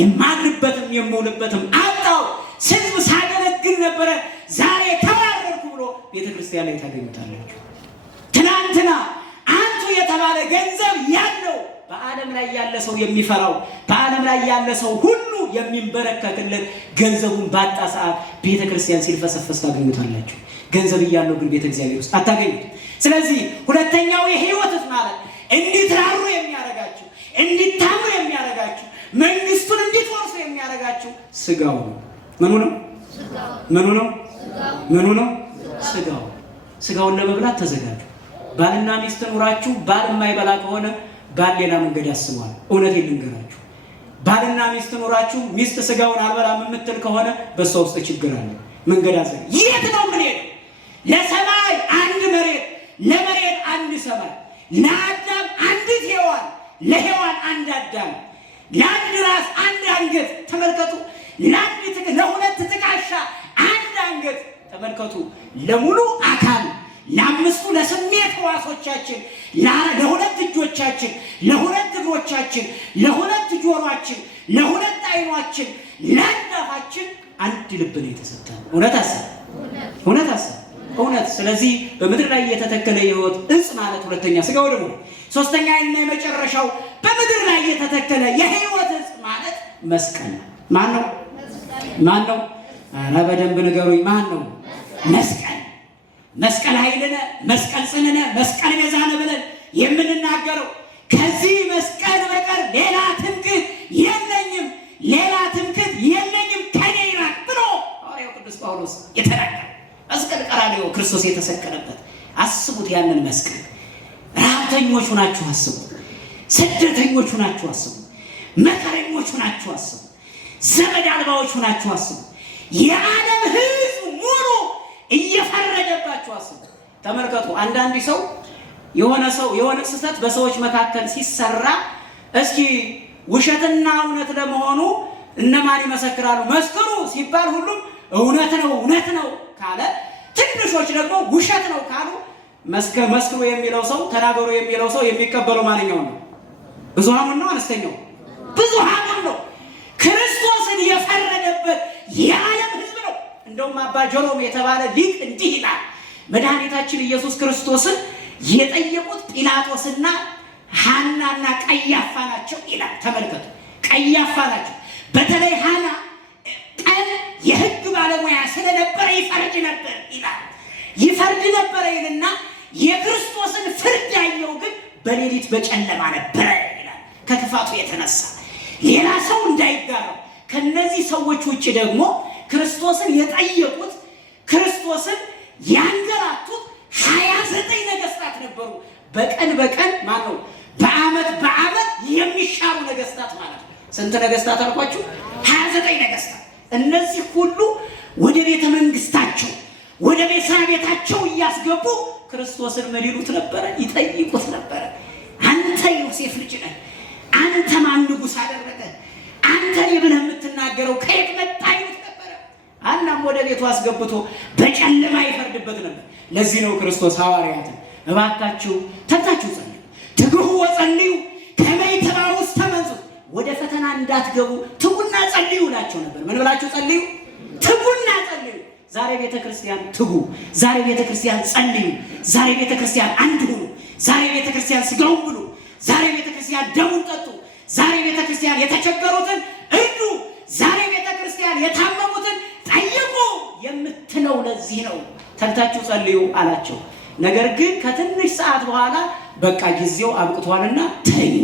የማድርበትም የምውልበትም አጣው፣ ሕዝብ ሳገለግል ነበረ፣ ዛሬ ተባረርኩ ብሎ ቤተ ክርስቲያን ላይ ታገኙታላችሁ። ትናንትና አንቱ የተባለ ገንዘብ ያለው በዓለም ላይ ያለ ሰው የሚፈራው በዓለም ላይ ያለ ሰው ሁሉ የሚንበረከክለት ገንዘቡን ባጣ ሰዓት ቤተ ክርስቲያን ሲልፈሰፈስ ታገኙታላችሁ። ገንዘብ እያለው ግን ቤተ እግዚአብሔር ውስጥ አታገኙት። ስለዚህ ሁለተኛው የህይወት ማለት እንዲትራሩ የሚያረጋችሁ፣ እንዲታምሩ የሚያረጋችሁ፣ መንግስቱን እንድትወርሱ የሚያረጋችሁ ስጋው ነው። ምኑ ነው? ስጋው። ስጋውን ለመብላት ተዘጋጁ። ባልና ሚስት ኑራችሁ ባል የማይበላ ከሆነ ባል ሌላ መንገድ ያስባል። እውነቴን ልንገራችሁ፣ ባልና ሚስት ኑራችሁ ሚስት ስጋውን አልበላም የምትል ከሆነ በሷ ውስጥ ችግር አለ። መንገድ አዘጋ። የት ነው ምን ሄደ? ለሰማይ አንድ መሬት፣ ለመሬት አንድ ሰማይ፣ ለአዳም አንዲት ሔዋን፣ ለሔዋን አንድ አዳም፣ ለአንድ ራስ አንድ አንገት። ተመልከቱ፣ ለሁለት ትከሻ አንድ አንገት። ተመልከቱ፣ ለሙሉ አካል፣ ለአምስቱ ለስሜት ሕዋሶቻችን፣ ለሁለት እጆቻችን፣ ለሁለት እግሮቻችን፣ ለሁለት ጆሮአችን፣ ለሁለት ዓይኖቻችን፣ ለአንድ አፋችን አንድ ልብ ነው የተሰጠን። እውነት። ስለዚህ በምድር ላይ የተተከለ የሕይወት ዕፅ ማለት ሁለተኛ ስጋው ደግሞ፣ ሶስተኛ እና የመጨረሻው በምድር ላይ የተተከለ የሕይወት ዕፅ ማለት መስቀል። ማን ነው? ኧረ በደንብ ንገሩኝ። ማን ነው? መስቀል ኃይልነ፣ መስቀል ጽንነ፣ መስቀል ቤዛነ ብለን የምንናገረው ከዚህ መስቀል በቀር ሌላ ትምክህት የለኝም፣ ከኔ ይራቅ ብሎ ሐዋርያው ቅዱስ ጳውሎስ የተናገረው መስቀል ቀራንዮ ክርስቶስ የተሰቀለበት። አስቡት ያንን መስቀል። ረሃብተኞች ሆናችሁ አስቡ፣ ስደተኞች ሆናችሁ አስቡ፣ መከረኞች ሆናችሁ አስቡ፣ ዘመድ አልባዎች ሆናችሁ አስቡ፣ የዓለም ሕዝብ ሙሉ እየፈረደባችሁ አስቡ። ተመልከቱ፣ አንዳንድ ሰው የሆነ ስህተት በሰዎች መካከል ሲሰራ እስኪ ውሸትና እውነት ለመሆኑ እነማን ይመሰክራሉ? መስክሩ ሲባል ሁሉም እውነት ነው ካለ፣ ትንሾች ደግሞ ውሸት ነው ካሉ፣ መስክሩ የሚለው ሰው ተናገሩ የሚለው ሰው የሚቀበለው ማንኛው ነው? ብዙሃኑን ነው? አነስተኛው? ብዙሃኑን ነው። ክርስቶስን የፈረደበት የዓለም ሕዝብ ነው። እንደውም አባ ጀሮም የተባለ ሊቅ እንዲህ ይላል፣ መድኃኒታችን ኢየሱስ ክርስቶስን የጠየቁት ጲላጦስና ሐናና ቀያፋ ናቸው ይላል። ተመልከቱ፣ ቀያፋ ናቸው። በተለይ ሐና ቀን የሕግ ባለሙያ ስለነበረ ይፈርድ ነበር ይልና የክርስቶስን ፍርድ ያየው ግን በሌሊት በጨለማ ነበረ ይላል። ከክፋቱ የተነሳ ሌላ ሰው እንዳይጋራው። ከነዚህ ሰዎች ውጭ ደግሞ ክርስቶስን የጠየቁት ክርስቶስን ያንገላቱት 29 ነገስታት ነበሩ። በቀን በቀን ማነው በዓመት የሚሻሩ ነገስታት ማለት ነው። ስንት ነገስታት አልኳችሁ? 29 ነገስታት። እነዚህ ሁሉ ወደ ቤተ መንግስታቸው ወደ ቤታቸው እያስገቡ ክርስቶስን ምን ይሉት ነበረ? ይጠይቁት ነበረ። አንተ ዮሴፍ ልጅ ነህ፣ አንተ ማን ንጉሥ አደረገ? አንተ ብለህ የምትናገረው ከየት መጣ? ይሉት ነበረ። አናም ወደ ቤቱ አስገብቶ በጨለማ ይፈርድበት ነበር። ለዚህ ነው ክርስቶስ ሐዋርያትን እባካችሁ ተግታችሁ ጸልዩ፣ ትግሁ ወጸልዩ ከመ ይትባኡ ውስተ መንሱት፣ ወደ ፈተና እንዳትገቡ ትጉና ጸልዩ እላቸው ነበር። ምን ብላችሁ ጸልዩ? ትጉና ጸልዩ። ዛሬ ቤተክርስቲያን ትጉ፣ ዛሬ ቤተክርስቲያን ጸልዩ፣ ዛሬ ቤተክርስቲያን አንድ ሁኑ፣ ዛሬ ቤተክርስቲያን ስጋውን ብሉ፣ ዛሬ ቤተክርስቲያን ደሙን ጠጡ፣ ዛሬ ቤተክርስቲያን የተቸገሩትን እርዱ፣ ዛሬ ቤተክርስቲያን የታመሙትን ጠይቁ የምትለው ለዚህ ነው። ተግታችሁ ጸልዩ አላቸው። ነገር ግን ከትንሽ ሰዓት በኋላ በቃ ጊዜው አብቅቷልና ተኙ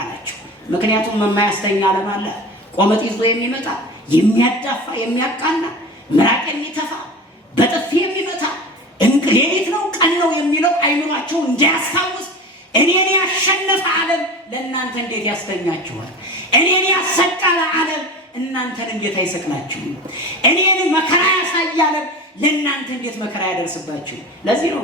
አላቸው። ምክንያቱም የማያስተኛ ዓለም አለ። ቆመጥ ይዞ የሚመጣ የሚያዳፋ የሚያቃና ምራቅ የሚተፋ በጥፊ የሚመታ ሌሊት ነው ቀን ነው የሚለው አይምሯቸው እንዳያስታውስ እኔን ያሸነፈ ዓለም ለእናንተ እንዴት ያስተኛችኋል? እኔን ያሰቀለ ዓለም እናንተን እንዴት አይሰቅላችሁም? እኔን መከራ ያሳየ ዓለም ለእናንተ እንዴት መከራ ያደርስባችሁ? ለዚህ ነው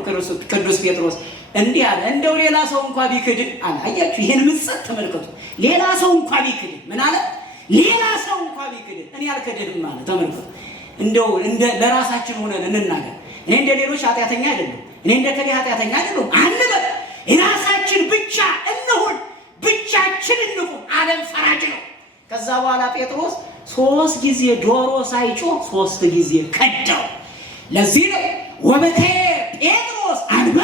ቅዱስ ጴጥሮስ እንዲህ አለ፣ እንደው ሌላ ሰው እንኳን ቢክድ አለ። አያችሁ ይሄን ምጸት ተመልከቱ። ሌላ ሰው እንኳን ቢክድ ምን አለ? ሌላ ሰው እንኳን ቢክድ እኔ አልክድህም አለ። ተመልከቱ። እንደው ለራሳችን ሆነን እንናገር። እኔ እንደ ሌሎች ኃጢአተኛ አይደለም፣ እኔ እንደ ከሌ ኃጢአተኛ አይደለም አንበል። ራሳችን ብቻ እንሁን፣ ብቻችን እንቁም። ዓለም ፈራጅ ነው። ከዛ በኋላ ጴጥሮስ 3 ጊዜ ዶሮ ሳይጮህ 3 ጊዜ ከዳው። ለዚህ ነው ወበቴ ጴጥሮስ አንባ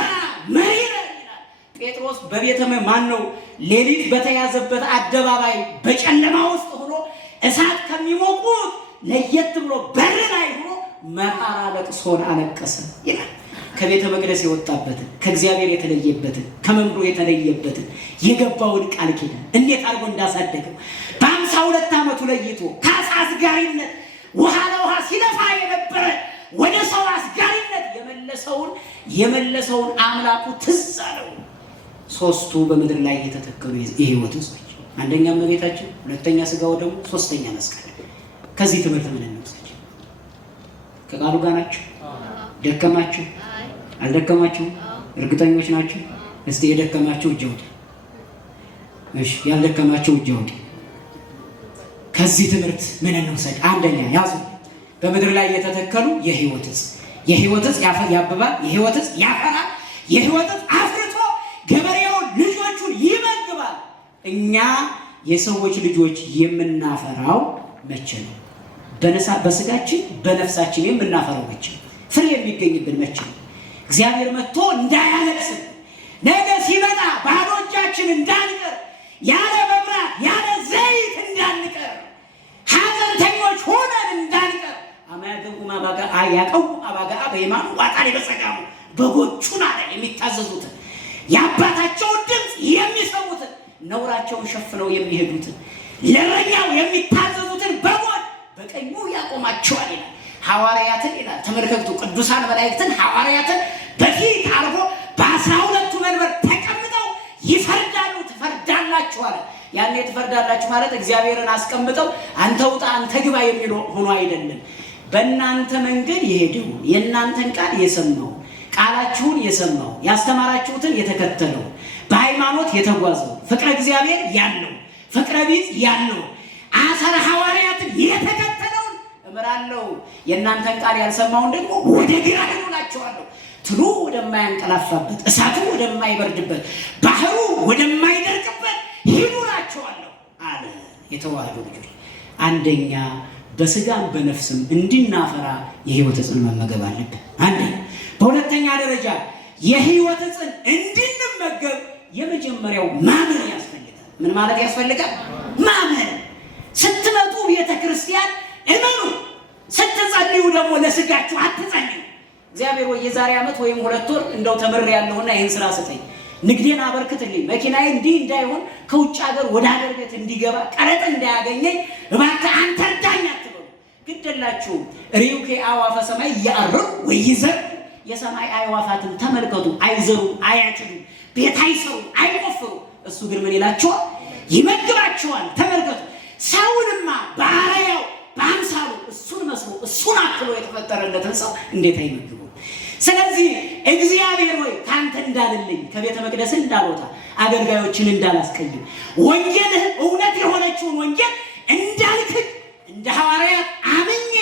መሪረ ይላል። ጴጥሮስ በቤተ ማን ነው ሌሊት በተያዘበት አደባባይ በጨለማ ውስጥ ሆኖ እሳት ከሚሞቁት ለየት ብሎ በር ላይ ሆኖ መራራ ለቅሶን አለቀሰ ይላል። ከቤተ መቅደስ የወጣበትን ከእግዚአብሔር የተለየበትን ከመምሩ የተለየበትን የገባውን ቃል ኪዳን እንዴት አድርጎ እንዳሳደገው በ52 ዓመቱ ለይቶ ከአሳ አስጋሪነት ውሃ ለውሃ ሲለፋ የነበረ ወደ ሰው አስጋሪነት የመለሰውን አምላኩ ትዝ አለው። 3ቱ በምድር ላይ የተተከሉ የሕይወት ሕዝቦች፣ አንደኛ እመቤታችን፣ ሁለተኛ ሥጋው ደግሞ፣ 3ኛ መስቀል። ከዚህ ትምህርት ምን እንወስድ? ከቃሉ ጋር ናችሁ? ደከማችሁ? አልደከማችሁ? እርግጠኞች ናችሁ? እስቲ የደከማችሁ እጅ አውጡ። እሺ፣ ያልደከማችሁ እጅ አውጡ። ከዚህ ትምህርት ምን እንወስድ? አንደኛ ያዙ። በምድር ላይ የተተከሉ የሕይወት ዕፅ፣ የሕይወት ዕፅ ያብባል፣ የሕይወት ዕፅ ያፈራል፣ የሕይወት ዕፅ አፍርቶ ገበሬውን ልጆቹን ይመግባል። እኛ የሰዎች ልጆች የምናፈራው መቼ ነው? በስጋችን በነፍሳችን የምናፈራው መቼ ነው? ፍሬ የሚገኝብን መቼ ነው? እግዚአብሔር መጥቶ እንዳያለቅስን፣ ነገ ሲመጣ ባዶ እጃችን እንዳንቀር፣ ያለ መብራት ያለ ዘይት እንዳንቀር፣ ሐዘንተኞች ሆነን እንዳንቀር። አማያገቡም አባጋ በየማኑ ዋጣሪ በጸጋሙ በጎቹን አለ የሚታዘዙትን የአባታቸውን ድምፅ የሚሰሙትን ነውራቸውን ሸፍነው የሚሄዱትን ለእረኛው የሚታዘዙትን በጎች በቀኙ ያቆማቸዋል ይላል። ሐዋርያትን ይላል ተመልከቱ። ቅዱሳን መላእክትን ሐዋርያትን በፊት አርጎ በ12ቱ መንበር ተቀምጠው ይፈርዳሉ። ትፈርዳላችሁ አለ። ያኔ ትፈርዳላችሁ ማለት እግዚአብሔርን አስቀምጠው አንተ ውጣ አንተ ግባ የሚለው ሆኖ አይደለም። በእናንተ መንገድ የሄደው የእናንተን ቃል የሰማው ቃላችሁን የሰማው ያስተማራችሁትን የተከተለው በሃይማኖት የተጓዘው ፍቅረ እግዚአብሔር ያለው ፍቅረ ቢጽ ያለው አሰረ ሐዋርያትን የተከተለውን እምራለሁ። የእናንተን ቃል ያልሰማውን ደግሞ ወደ ግራ እላችኋለሁ። ትሉ ወደማያንቀላፋበት፣ እሳቱ ወደማይበርድበት፣ ባህሩ ወደማይደርቅበት ሂዱ እላችኋለሁ አለ። የተዋህዶ ልጆች አንደኛ በስጋም በነፍስም እንድናፈራ የሕይወት ዕፅን መመገብ አለብን። አንደኛ። በሁለተኛ ደረጃ የሕይወት ዕፅን እንድንመገብ የመጀመሪያው ማመን ያስፈልጋል። ምን ማለት ያስፈልጋል? ማመን። ስትመጡ ቤተ ክርስቲያን እመኑ፣ ስትጸልዩ ደግሞ ለስጋችሁ አትጸልዩ። እግዚአብሔር ወይ የዛሬ ዓመት ወይም 2 ወር እንደው ተምሬ ያለውና ይህን ስራ ስጠኝ፣ ንግዴን አበርክትልኝ፣ መኪናዬ እንዲህ እንዳይሆን ከውጭ ሀገር ወደ ሀገር ቤት እንዲገባ ቀረጥ እንዳያገኘኝ እባክህ አንተ እርዳኝ አትበሉ። ግደላችሁ ሪውኬ አዋፈ ሰማይ ያርሩ ወይዘር የሰማይ አዕዋፋትን ተመልከቱ። አይዘሩ፣ አያጭዱ፣ ቤት አይሰሩ፣ አይቆፍሩ። እሱ ግን ምን ይላቸዋል? ይመግባቸዋል። ተመልከቱ። ሰውንማ በአርአያው በአምሳሉ እሱን መስሎ እሱን አክሎ የተፈጠረለትን ሰው እንዴት አይመግቡ? ስለዚህ እግዚአብሔር ሆይ ካንተ እንዳልልኝ ከቤተ መቅደስ እንዳልወጣ አገልጋዮችን እንዳላስቀይም ወንጌልህ እውነት የሆነችውን ወንጌል እንዳልክድ እንደ ሐዋርያት አምኜ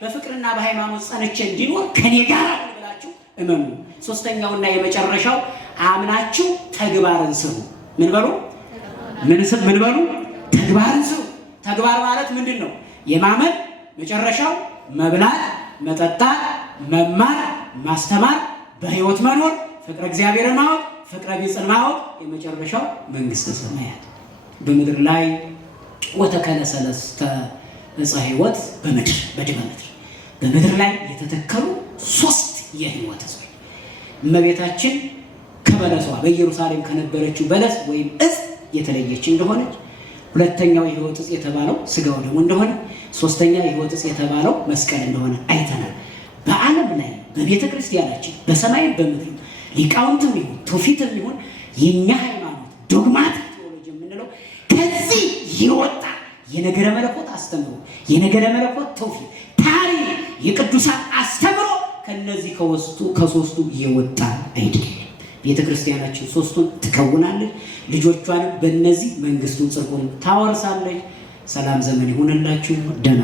በፍቅርና በሃይማኖት ጸንቼ እንዲኖር ከኔ ጋር ብላችሁ እመኑ። ሶስተኛውና የመጨረሻው አምናችሁ ተግባርን ስሩ። ምን በሉ? ምን በሉ? ተግባርን ስሩ። ተግባር ማለት ምንድነው? የማመን መጨረሻው መብላት፣ መጠጣት፣ መማር፣ ማስተማር፣ በህይወት መኖር፣ ፍቅረ እግዚአብሔርን ማወቅ፣ ፍቅረ ቢጽን ማወቅ፣ የመጨረሻው መንግስተ ሰማያት። በምድር ላይ ወተከለ ሰለስተ ዕፀ ሕይወት በምድር በድበ ምድር በምድር ላይ የተተከሉ 3 የህይወት ዕፅ እመቤታችን ከበለሷ በኢየሩሳሌም ከነበረችው በለስ ወይም ዕፅ የተለየች እንደሆነች፣ ሁለተኛው የህይወት ዕፅ የተባለው ስጋው ደግሞ እንደሆነ፣ ሶስተኛ የህይወት ዕፅ የተባለው መስቀል እንደሆነ አይተናል። በዓለም ላይ በቤተ ክርስቲያናችን በሰማይ በምድር ሊቃውንትም ይሁን ትውፊትም ይሁን የኛ ሃይማኖት ዶግማቲክ ቴዎሎጂ የምንለው ከዚህ የወጣ የነገረ መለኮት አስተምሮ፣ የነገረ መለኮት ትውፊት፣ ታሪክ፣ የቅዱሳን አስተምሮ ከነዚህ ከሶስቱ የወጣ አይደለም። ቤተ ክርስቲያናችን 3ቱን ትከውናለች። ልጆቿንም በእነዚህ መንግስቱን ጽድቁን ታወርሳለች። ሰላም ዘመን ይሁንላችሁ። ደህና